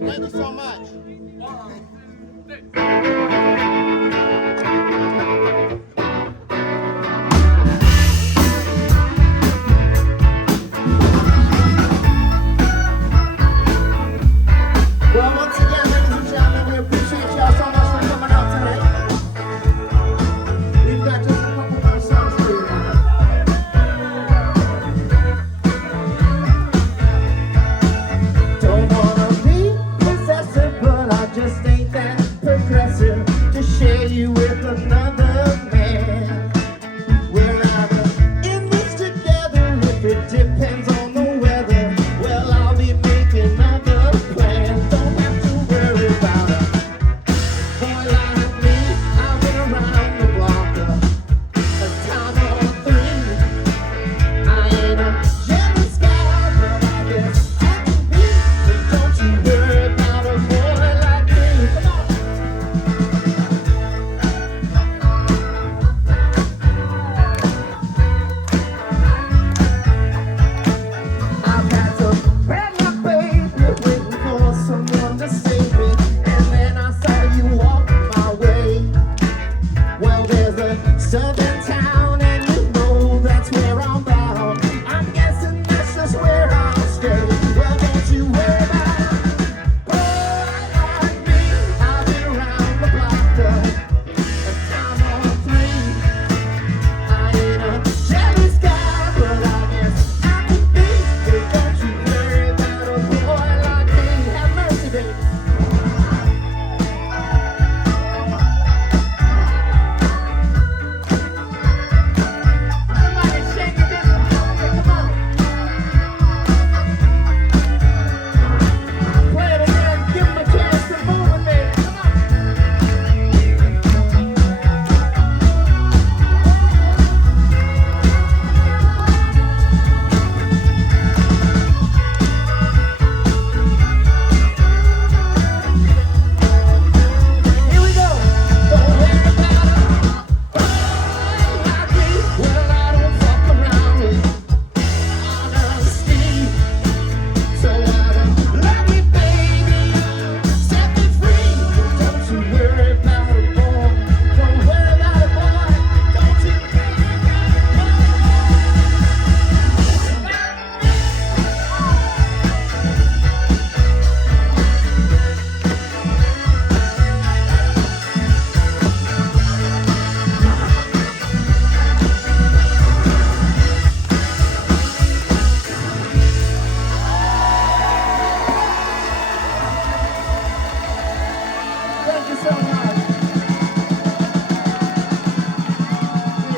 Thank you so much. Well, once again, ladies and gentlemen, we appreciate y'all so much for coming out tonight. We've got just a couple more songs for you now. Don't wanna be possessive, but I just ain't that progressive to share you with another man. We're either in this together if it depends on the weather. Well, I'll be making other plans. Don't have to worry about a boy like me. I've been around the block a time or three. I ain't a jealous guy, but I guess I can be. But don't you worry about a boy like me. Come on. I've had to grab my baby, waiting for someone to save me, and then I saw you walk my way. Well, there's a southern town, and you know that's where I'm bound. I'm guessing that's just where I'll stay. Well, don't you worry about it. Boy like me, I've been around the block a time or three. I ain't a jealous guy, but I guess I could be. But don't you worry about a boy like me. Have mercy, baby. Somebody shake it down. Come on. Play it again. Give 'em a chance to move with me. Come on. Here we go. Don't worry about it. Like me, well, I don't fuck around with honesty. So I don't love me, baby. Set me free. Don't you worry about a boy. Don't worry about a boy. Don't you Thank you so much.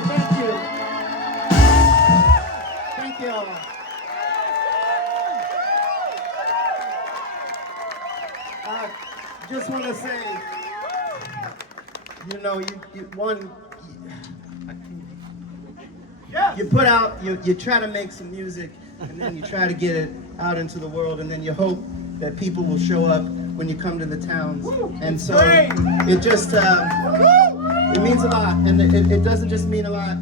Thank you. Thank you all. I just want to say, you know, you put out, you try to make some music, and then you try to get it out into the world, and then you hope that people will show up when you come to the towns. And so it just, it means a lot, and it doesn't just mean a lot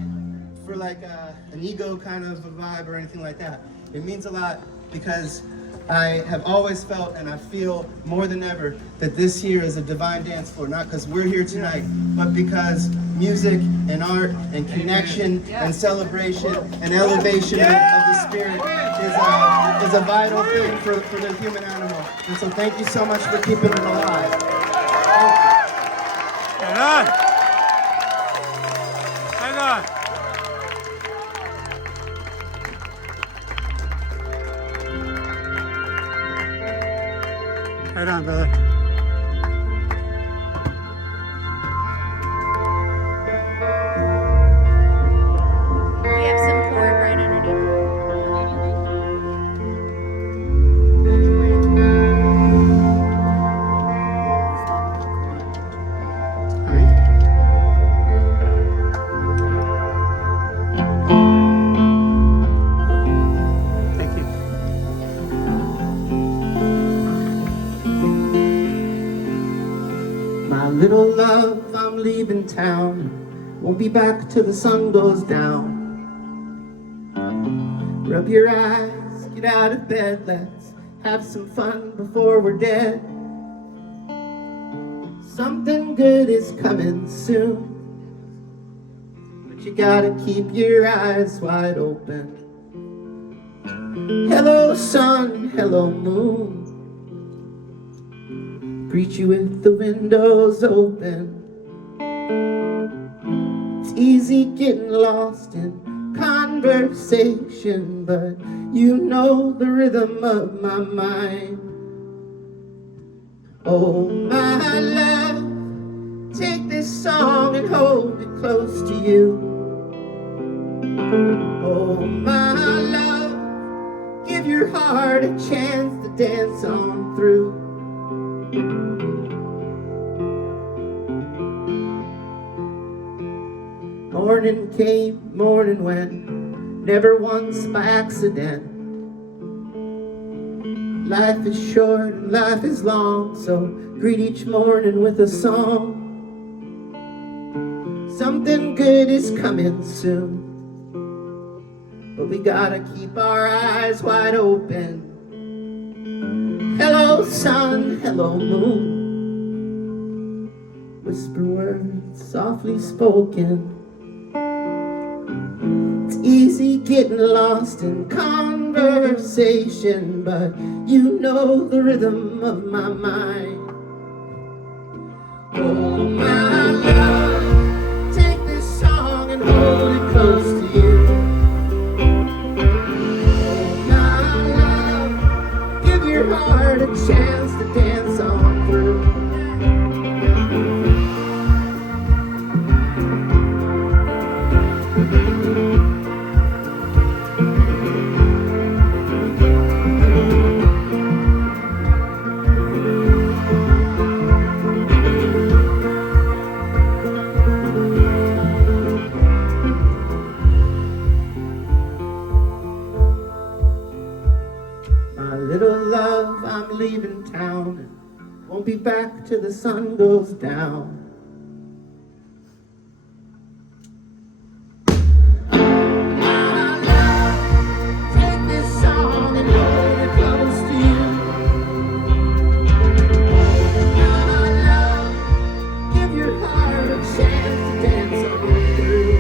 for like an ego kind of a vibe or anything like that. It means a lot because I have always felt, and I feel more than ever, that this here is a divine dance floor, not because we're here tonight, but because music and art and connection and celebration and elevation of the spirit is a vital thing for the human animal. And so thank you so much for keeping it alive. Thank you. Right on. Right on. Right on, brother. We have some chord right underneath. Thank you. My little love, I'm leaving town. Won't be back till the sun goes down. Rub your eyes, get out of bed, let's have some fun before we're dead. Something good is coming soon, but you gotta keep your eyes wide open. Hello sun, hello moon, greet you with the windows open. It's easy getting lost in conversation, but you know the rhythm of my mind. Oh my love, take this song and hold it close to you. Oh my love, give your heart a chance to dance on through. Morning came, morning went, never once by accident. Life is short and life is long, so greet each morning with a song. Something good is coming soon, but we gotta keep our eyes wide open. Hello sun, hello moon, whisper words softly spoken. It's easy getting lost in conversation, but you know the rhythm of my mind. Oh my love, take this song and hold it close to you. Oh my love, give your heart a chance to dance on through. Little love, I'm leaving town and won't be back till the sun goes down. My love, take this song and hold it close to you. My love, give your heart a chance to dance on through.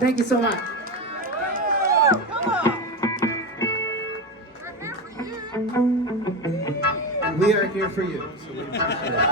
Thank you so much. We are here for you, so we appreciate it.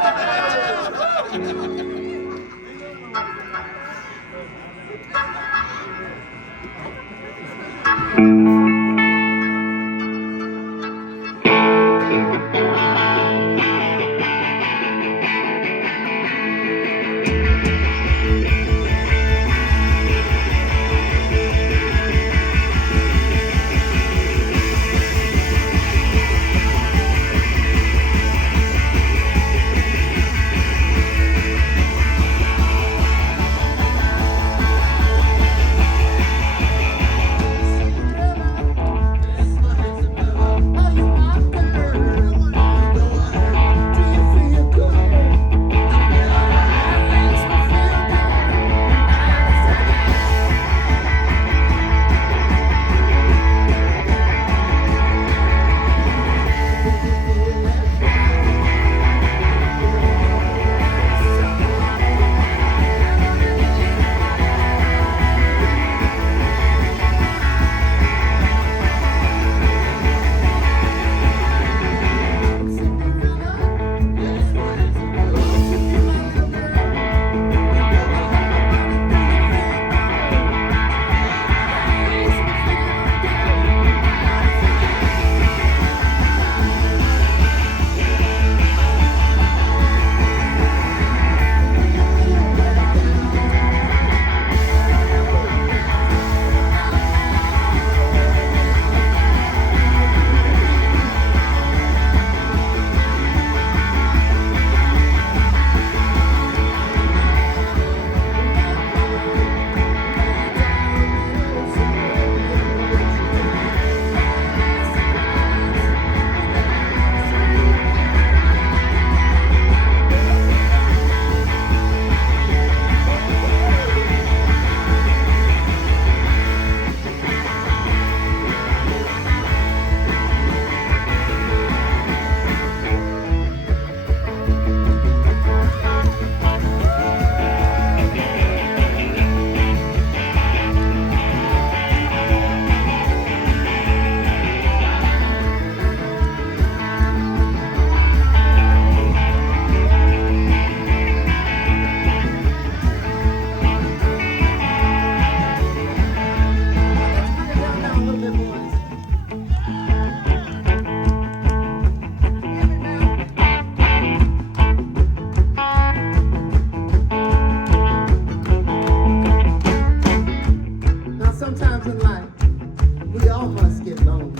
must get lonely.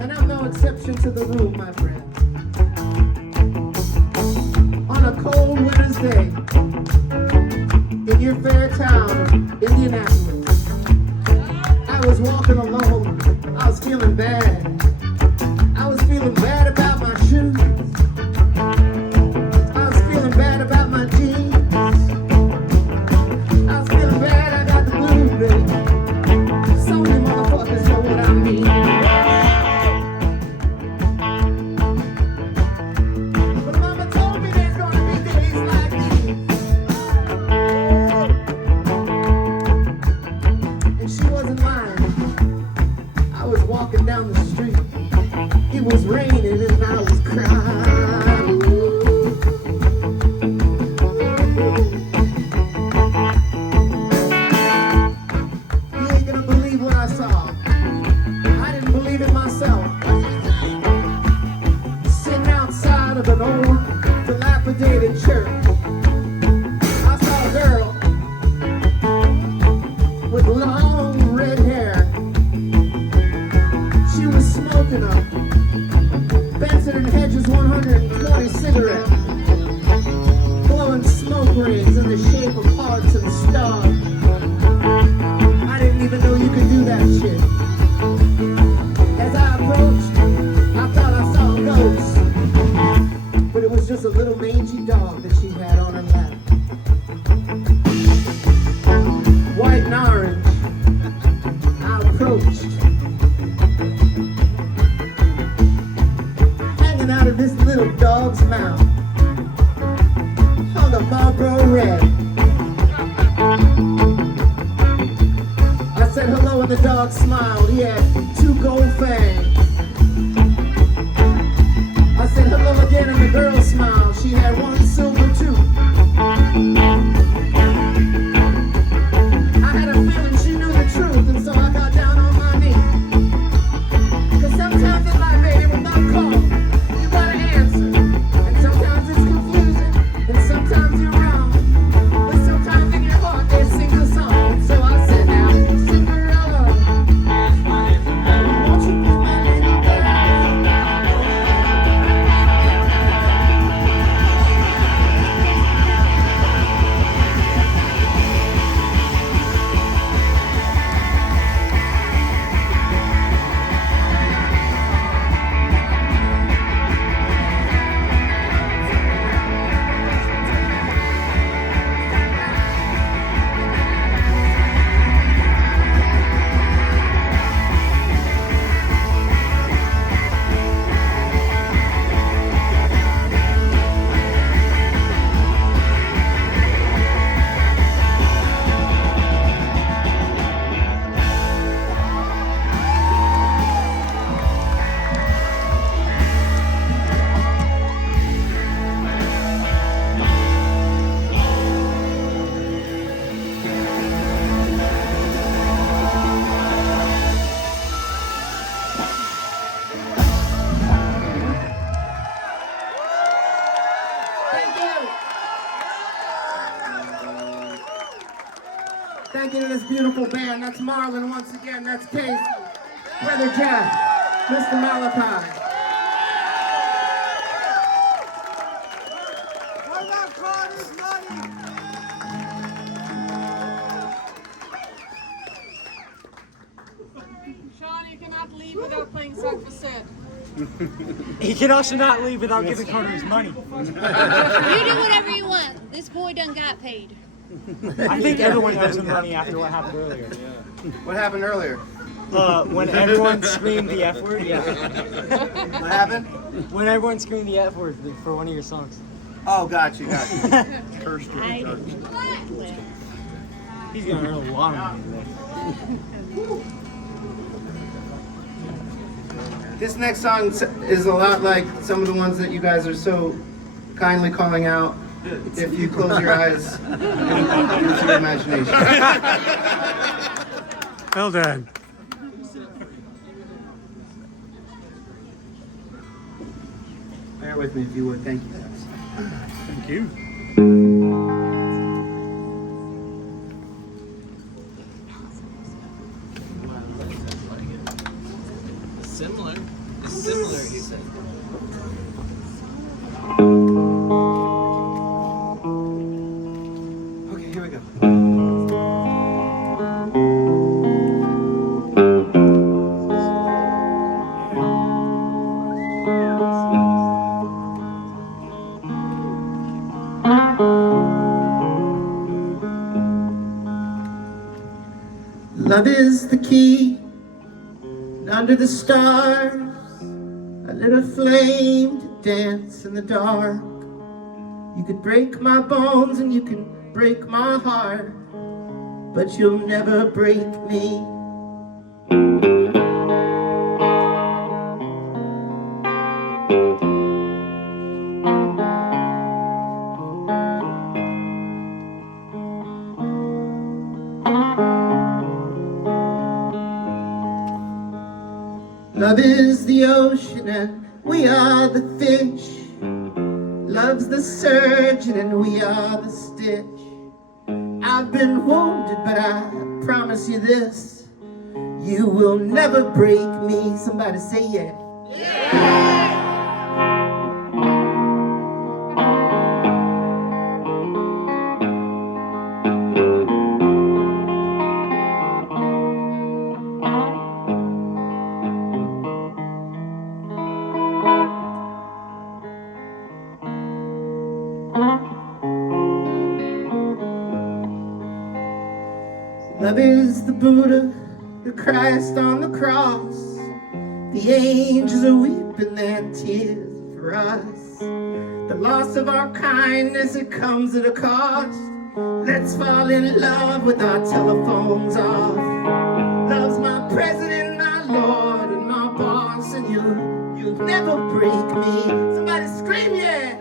And I'm no exception to the rule, my friend. On a cold winter's day, in your fair town, Indianapolis, I was walking alone. I was feeling bad. I was feeling bad about my shoes. I was feeling bad about my jeans. I was feeling bad, I got the blues, baby. Some of you motherfuckers know what I mean. But mama told me there's gonna be days like these. And she wasn't lying. I was walking down the street. It was raining and I was crying. You ain't gonna believe what I saw. I didn't believe it myself. Sitting outside of an old, dilapidated church, I saw a girl with long red hair. She was smoking a Benson and Hedges 120 cigarette, blowing smoke rings in the shape of hearts and stars. I didn't even know you could do that shit. As I approached, I thought I saw a ghost, but it was just a little mangy dog that she had on her lap. White and orange, I approached. Hanging out of this little dog's mouth hung a Marlboro Red. I said hello and the dog smiled. He had 2 gold fangs. I said hello again and the girl smiled. She had 1 silver tooth. I had a feeling she knew the truth, and so I got down on my knees. Cause sometimes in life, baby, when I'm called, you gotta answer. And sometimes it's confusing, and sometimes you're wrong. But sometimes in your heart there sings a song. So I said, now, Cinderella, won't you be my little girl? Thank you to this beautiful band. That's Marlon once again. That's Casey, Brother Jeff, Mr. Malachi. What about Carter's money? Sean, you cannot leave without playing Suck for Sid. He can also not leave without giving Carter his money. You do whatever you want. This boy done got paid. I think everyone has the money after what happened earlier. What happened earlier? When everyone screamed the F word, yeah. What happened? When everyone screamed the F word for one of your songs. Oh, got you. Cursed with I church. well, He's gonna earn a lot of money. This next song is a lot like some of the ones that you guys are so kindly calling out. If you close your eyes and use your imagination. Well done. Bear with me if you would. Thank you guys. Thank you. Similar. It's similar, he said. Okay, here we go. Love is the key, and under the stars, I lit a flame to dance in the dark. You could break my bones and you can break my heart, but you'll never break me. Love is the ocean and we are the fish. Love's the surgeon and we are the stitch. I've been wounded, but I promise you this, you will never break me. Somebody say yeah. Love is the Buddha, the Christ on the cross. The angels are weeping their tears for us. The loss of our kindness, it comes at a cost. Let's fall in love with our telephones off. Love's my president, my lord, and my boss, and you'll never break me. Somebody scream yeah!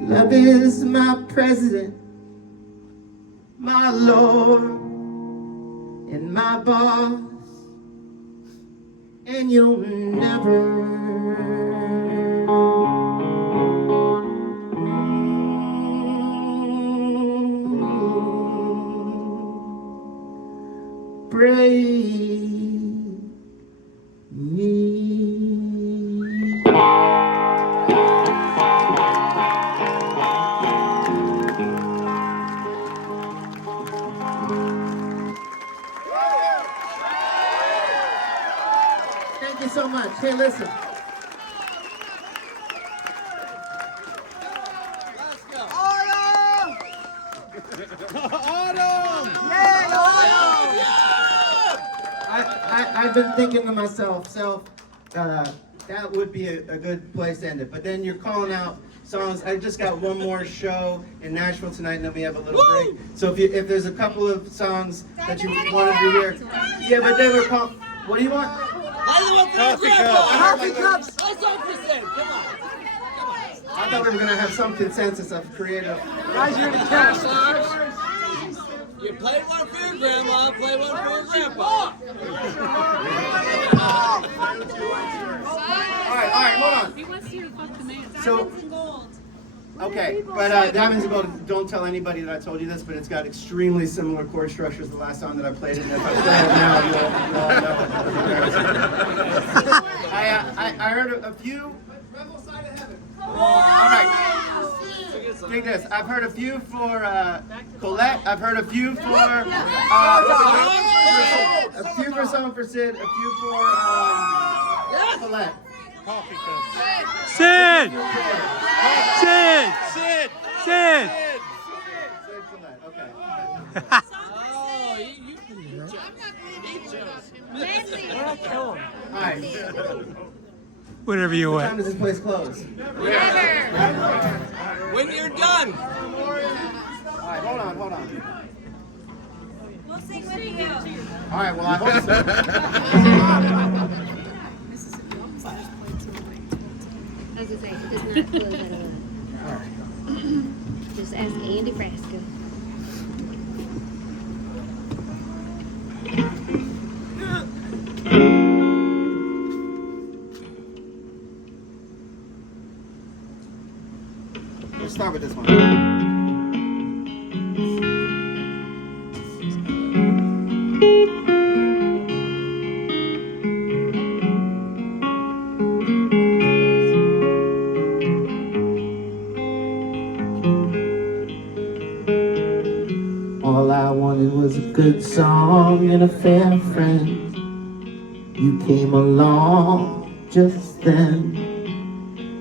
Love is my president, my lord, and my boss, and you'll never break me. Thank you so much. Hey, listen. I've been thinking to myself, that would be a good place to end it. But then you're calling out songs. I just got one more show in Nashville tonight, and then we have a little break. So if there's a couple of songs that you want to hear, yeah, but they were called. What do you want? Coffee cups. Let's go for Sid. Come on. I thought we were gonna have some consensus of creative. Guys, you're the cat stars. You play one for your grandma, play one for your grandpa. All right, hold on. He wants you to fuck the man. So, okay, but Diamonds and Gold, don't tell anybody that I told you this, but it's got extremely similar chord structures to the last song that I played, and if I play it now, you'll all know. I heard a few. All right. Take this. I've heard a few for Colette. I've heard a few for song for Sid. A few for Colette. Coffee cups. Sid! Sid! Sid! Sid! Sid Colette. Okay. Oh, you can do that. All right. Whatever you What time want. does this place close? When you're done. All right, hold on. We'll sing with you. All right, well, I hope so. As I say, it does not close at all. Just ask Andy Frasco. Let's start with this one. All I wanted was a good song and a fair friend. You came along just then.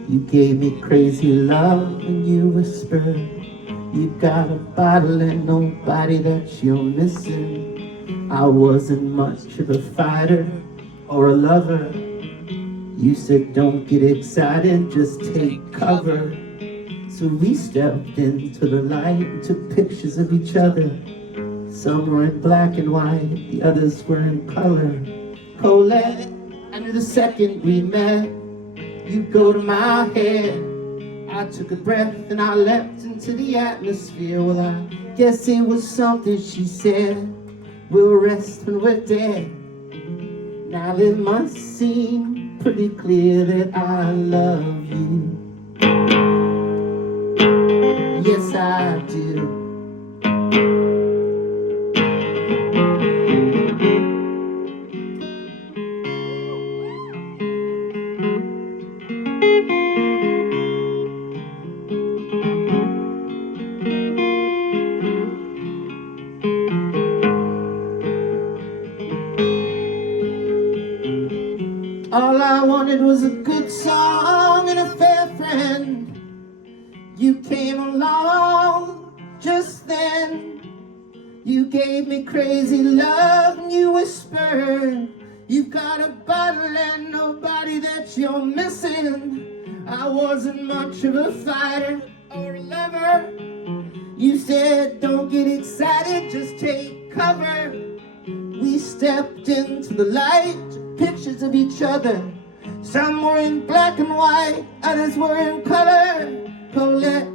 You gave me crazy love and you whispered, you got a bottle and nobody that you're missing. I wasn't much of a fighter or a lover. You said don't get excited, just take cover. So we stepped into the light and took pictures of each other. Some were in black and white, the others were in color. Colette, I knew the second we met, you'd go to my head. I took a breath and I leapt into the atmosphere. Well, I guess it was something she said. We'll rest when we're dead. Now it must seem pretty clear that I love you. Yes, I do. All I wanted was a good song and a fair friend. You came along just then. You gave me crazy love and you whispered, you've got a bottle and nobody that you're missing. I wasn't much of a fighter or a lover. You said don't get excited, just take cover. We stepped into the light, took pictures of each other. Some were in black and white, others were in color. Colette,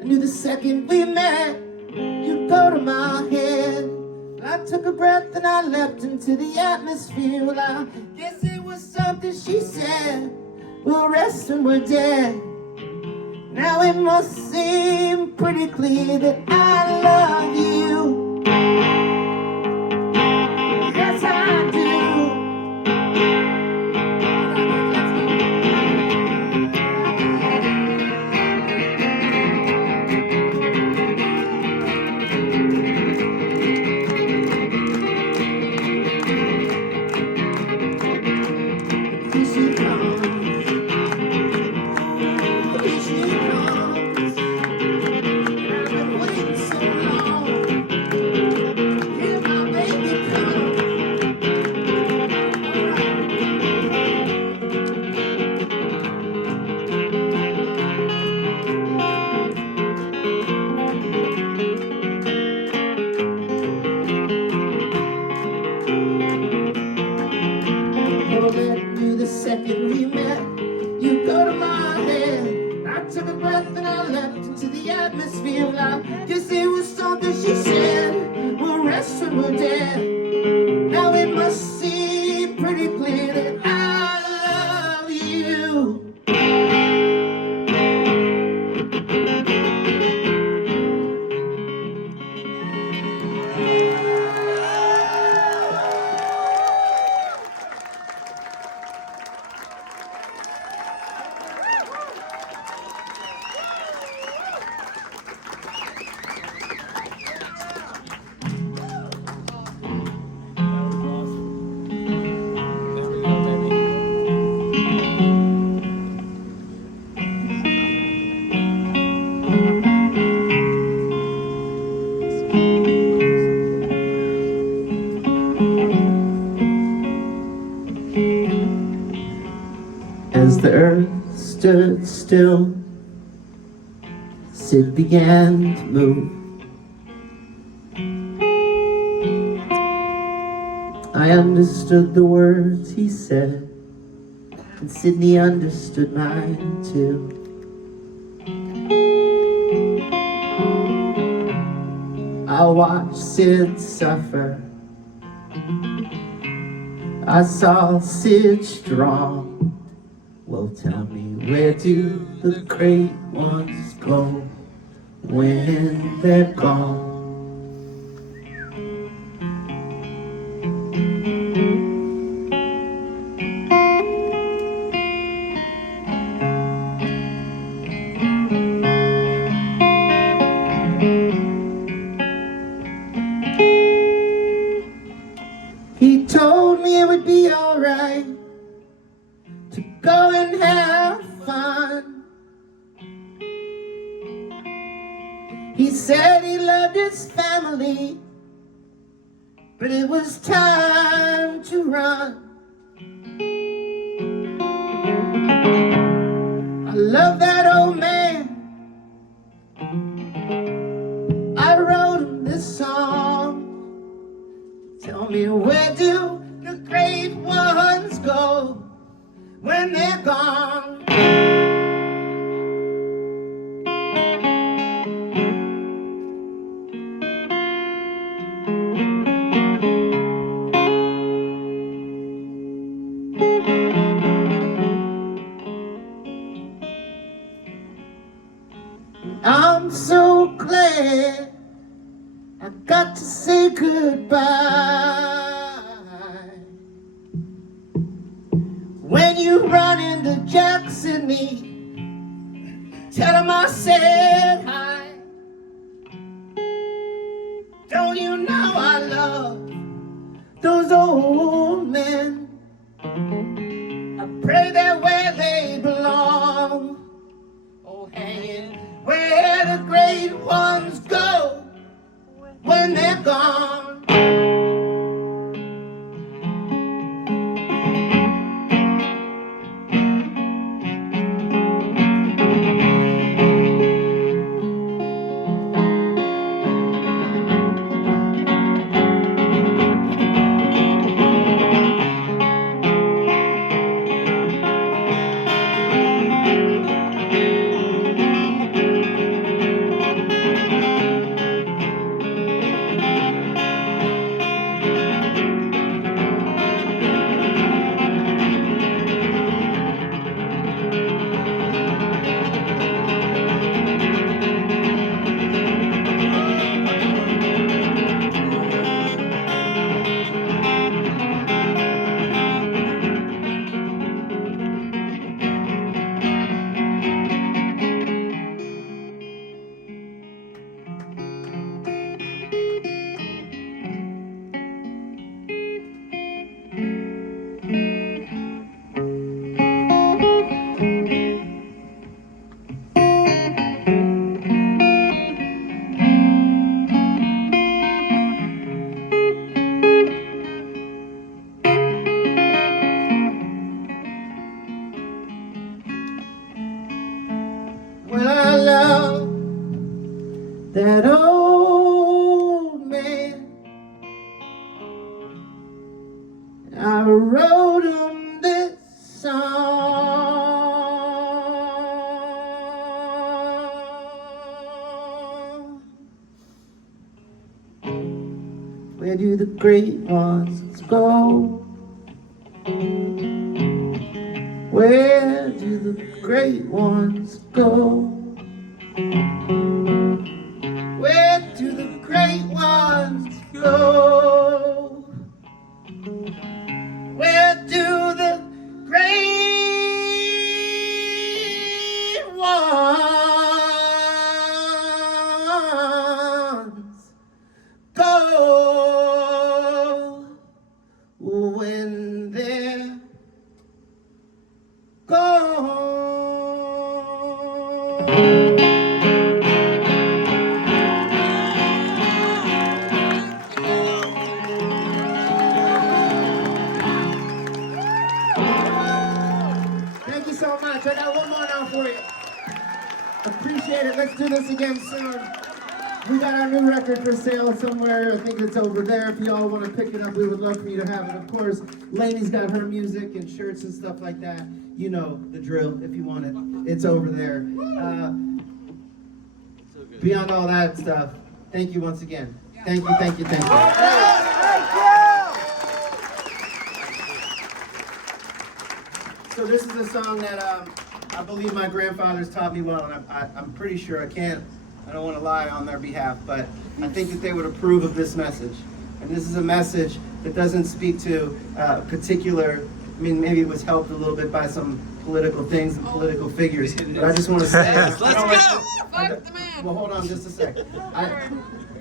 I knew the second we met, you'd go to my head. I took a breath and I leapt into the atmosphere. Well, I guess it was something she said. We'll rest when we're dead. Now it must seem pretty clear that I love you. Yes, I do. Knew the second we met, you go to my head. I took a breath and I leapt into the atmosphere. Well, I guess it was something she said. We'll rest when we're dead. Now it must seem pretty clear that I love you. As the earth stood still, Sid began to move. I understood the words he said, and Sydney understood mine too. I watched Sid suffer. I saw Sid strong. Well, tell me, where do the great ones go when they're gone? He told me it would be alright to go and have fun. He said he loved his family, but it was time to run. I love that old man. I wrote him this song. Tell me, where do the great ones go when they're gone? I'm so glad I got to say goodbye. When you run into Jackson, tell him I said hi. Don't you know I love those old men? I pray they're where they belong. Oh, hanging where the great ones go when they're gone. Well, I love that old man. I wrote him this song. Where do the great ones go? Where do the great ones go? Where do the great ones go? Where do the great ones go when they're gone? Thank you so much. I got one more now for you. Appreciate it. Let's do this again soon. We got our new record for sale somewhere. I think it's over there. If y'all want to pick it up, we would love for you to have it. Of course, Lainey's got her music and shirts and stuff like that. You know the drill. If you want it, it's over there. Beyond all that stuff, thank you once again. Thank you, thank you, thank you. So this is a song that I believe my grandfathers taught me well, and I'm pretty sure I don't want to lie on their behalf, but I think that they would approve of this message. And this is a message that doesn't speak to particular, I mean, maybe it was helped a little bit by some political things and political figures, but I just want to say, Let's go! Fuck the man. well, hold on just a sec.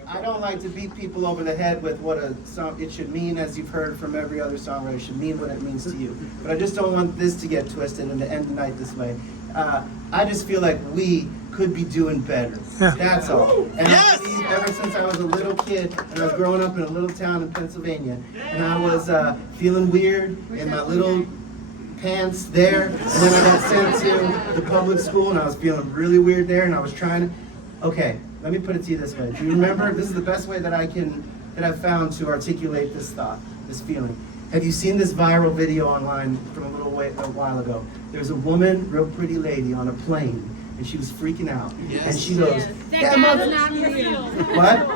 I don't like to beat people over the head with what a song it should mean, as you've heard from every other songwriter. It should mean what it means to you. But I just don't want this to get twisted and to end the night this way. I just feel like we could be doing better. Yeah. That's all. And Yes! I believe ever since I was a little kid and I was growing up in a little town in Pennsylvania, and I was feeling weird in my little pants there, and then I got sent to the public school and I was feeling really weird there, and I was trying to, okay, let me put it to you this way. Do you remember, this is the best way that I've found to articulate this thought, this feeling. Have you seen this viral video online from a while ago? There's a woman, real pretty lady on a plane, and she was freaking out. Yes. And she goes, That "That guy's mother-" not real. What?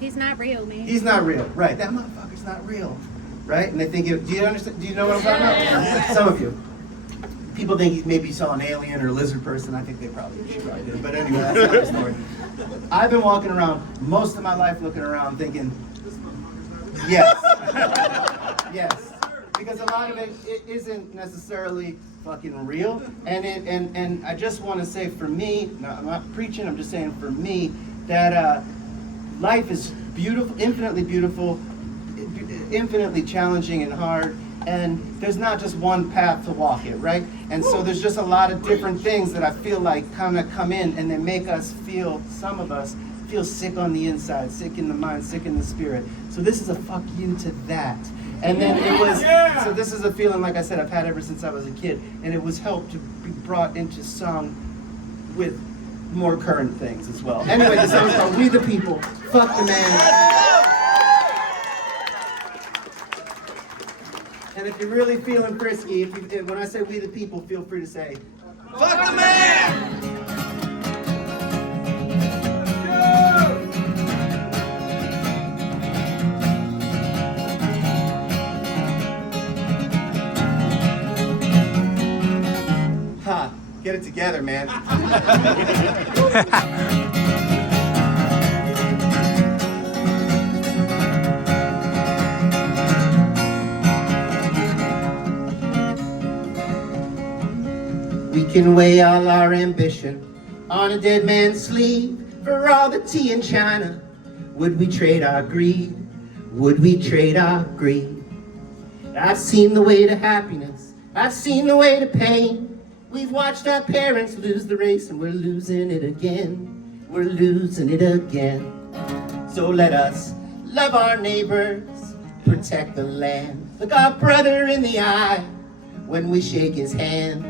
He's not real, man. He's not real, right? That motherfucker's not real, right? And they think, do you understand? Do you know what I'm talking about? Some of you. People think he maybe saw an alien or a lizard person. I think they probably did. But anyway, that's another story. I've been walking around most of my life looking around thinking, yes. Yes. Because a lot of it isn't necessarily fucking real. And I just want to say for me, no, I'm not preaching, I'm just saying for me, that life is beautiful, infinitely challenging and hard. And there's not just one path to walk it, right? And so there's just a lot of different things that I feel like kind of come in and they make us feel, some of us feel sick on the inside, sick in the mind, sick in the spirit. So this is a fuck you to that. And then it was, so this is a feeling, like I said, I've had ever since I was a kid. And it was helped to be brought into song with more current things as well. Anyway, the song's called We the People, Fuck the Man. And if you're really feeling frisky, when I say we the people, feel free to say, Fuck the man! ha, get it together, man. We can weigh all our ambition on a dead man's sleeve. For all the tea in China, would we trade our greed? Would we trade our greed? I've seen the way to happiness, I've seen the way to pain. We've watched our parents lose the race and we're losing it again. We're losing it again. So let us love our neighbors, protect the land. Look our brother in the eye when we shake his hand.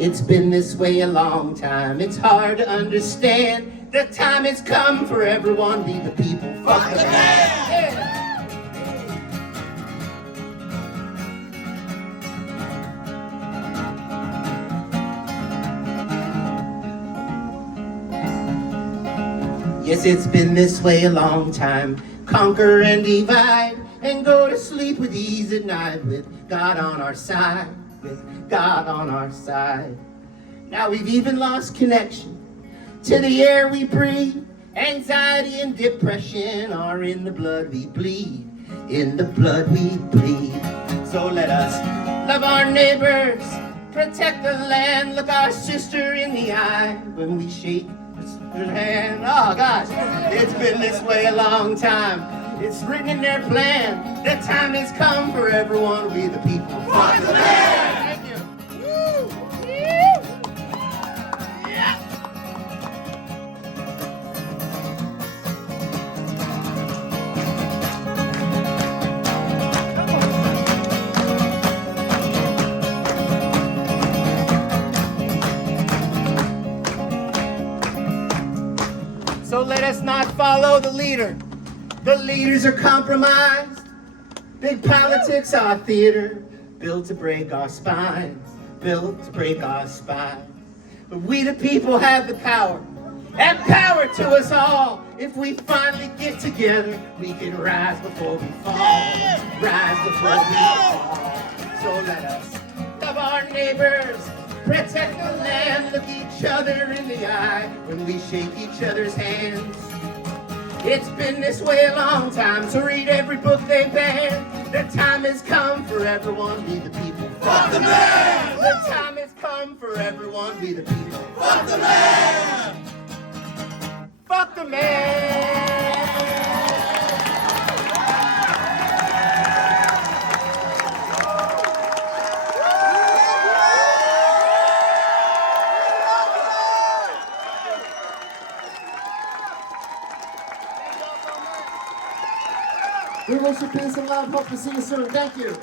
It's been this way a long time, it's hard to understand. The time has come for everyone, be the people, fuck the man. Yeah. Yes, it's been this way a long time. Conquer and divide, and go to sleep with ease at night, with God on our side. With God on our side. Now we've even lost connection to the air we breathe. Anxiety and depression are in the blood we bleed. In the blood we bleed. So let us love our neighbors, protect the land. Look our sister in the eye when we shake her hand. Oh gosh, it's been this way a long time. It's written in their plan. The time has come for everyone. We the people. Fuck the man! Thank you. Woo! Yeah. So let us not follow the leader. The leaders are compromised. Big politics are theater, built to break our spines, built to break our spines. But we the people have the power. and power to us all. If we finally get together, we can rise before we fall. Rise before we fall. So let us love our neighbors, protect the land, look each other in the eye when we shake each other's hands. It's been this way a long time, so read every book they banned. The time has come for everyone, be the people. Fuck the man! The time has come for everyone, be the people. Fuck the man! Fuck the man! We wish you peace and love. Hope to see you soon. Thank you.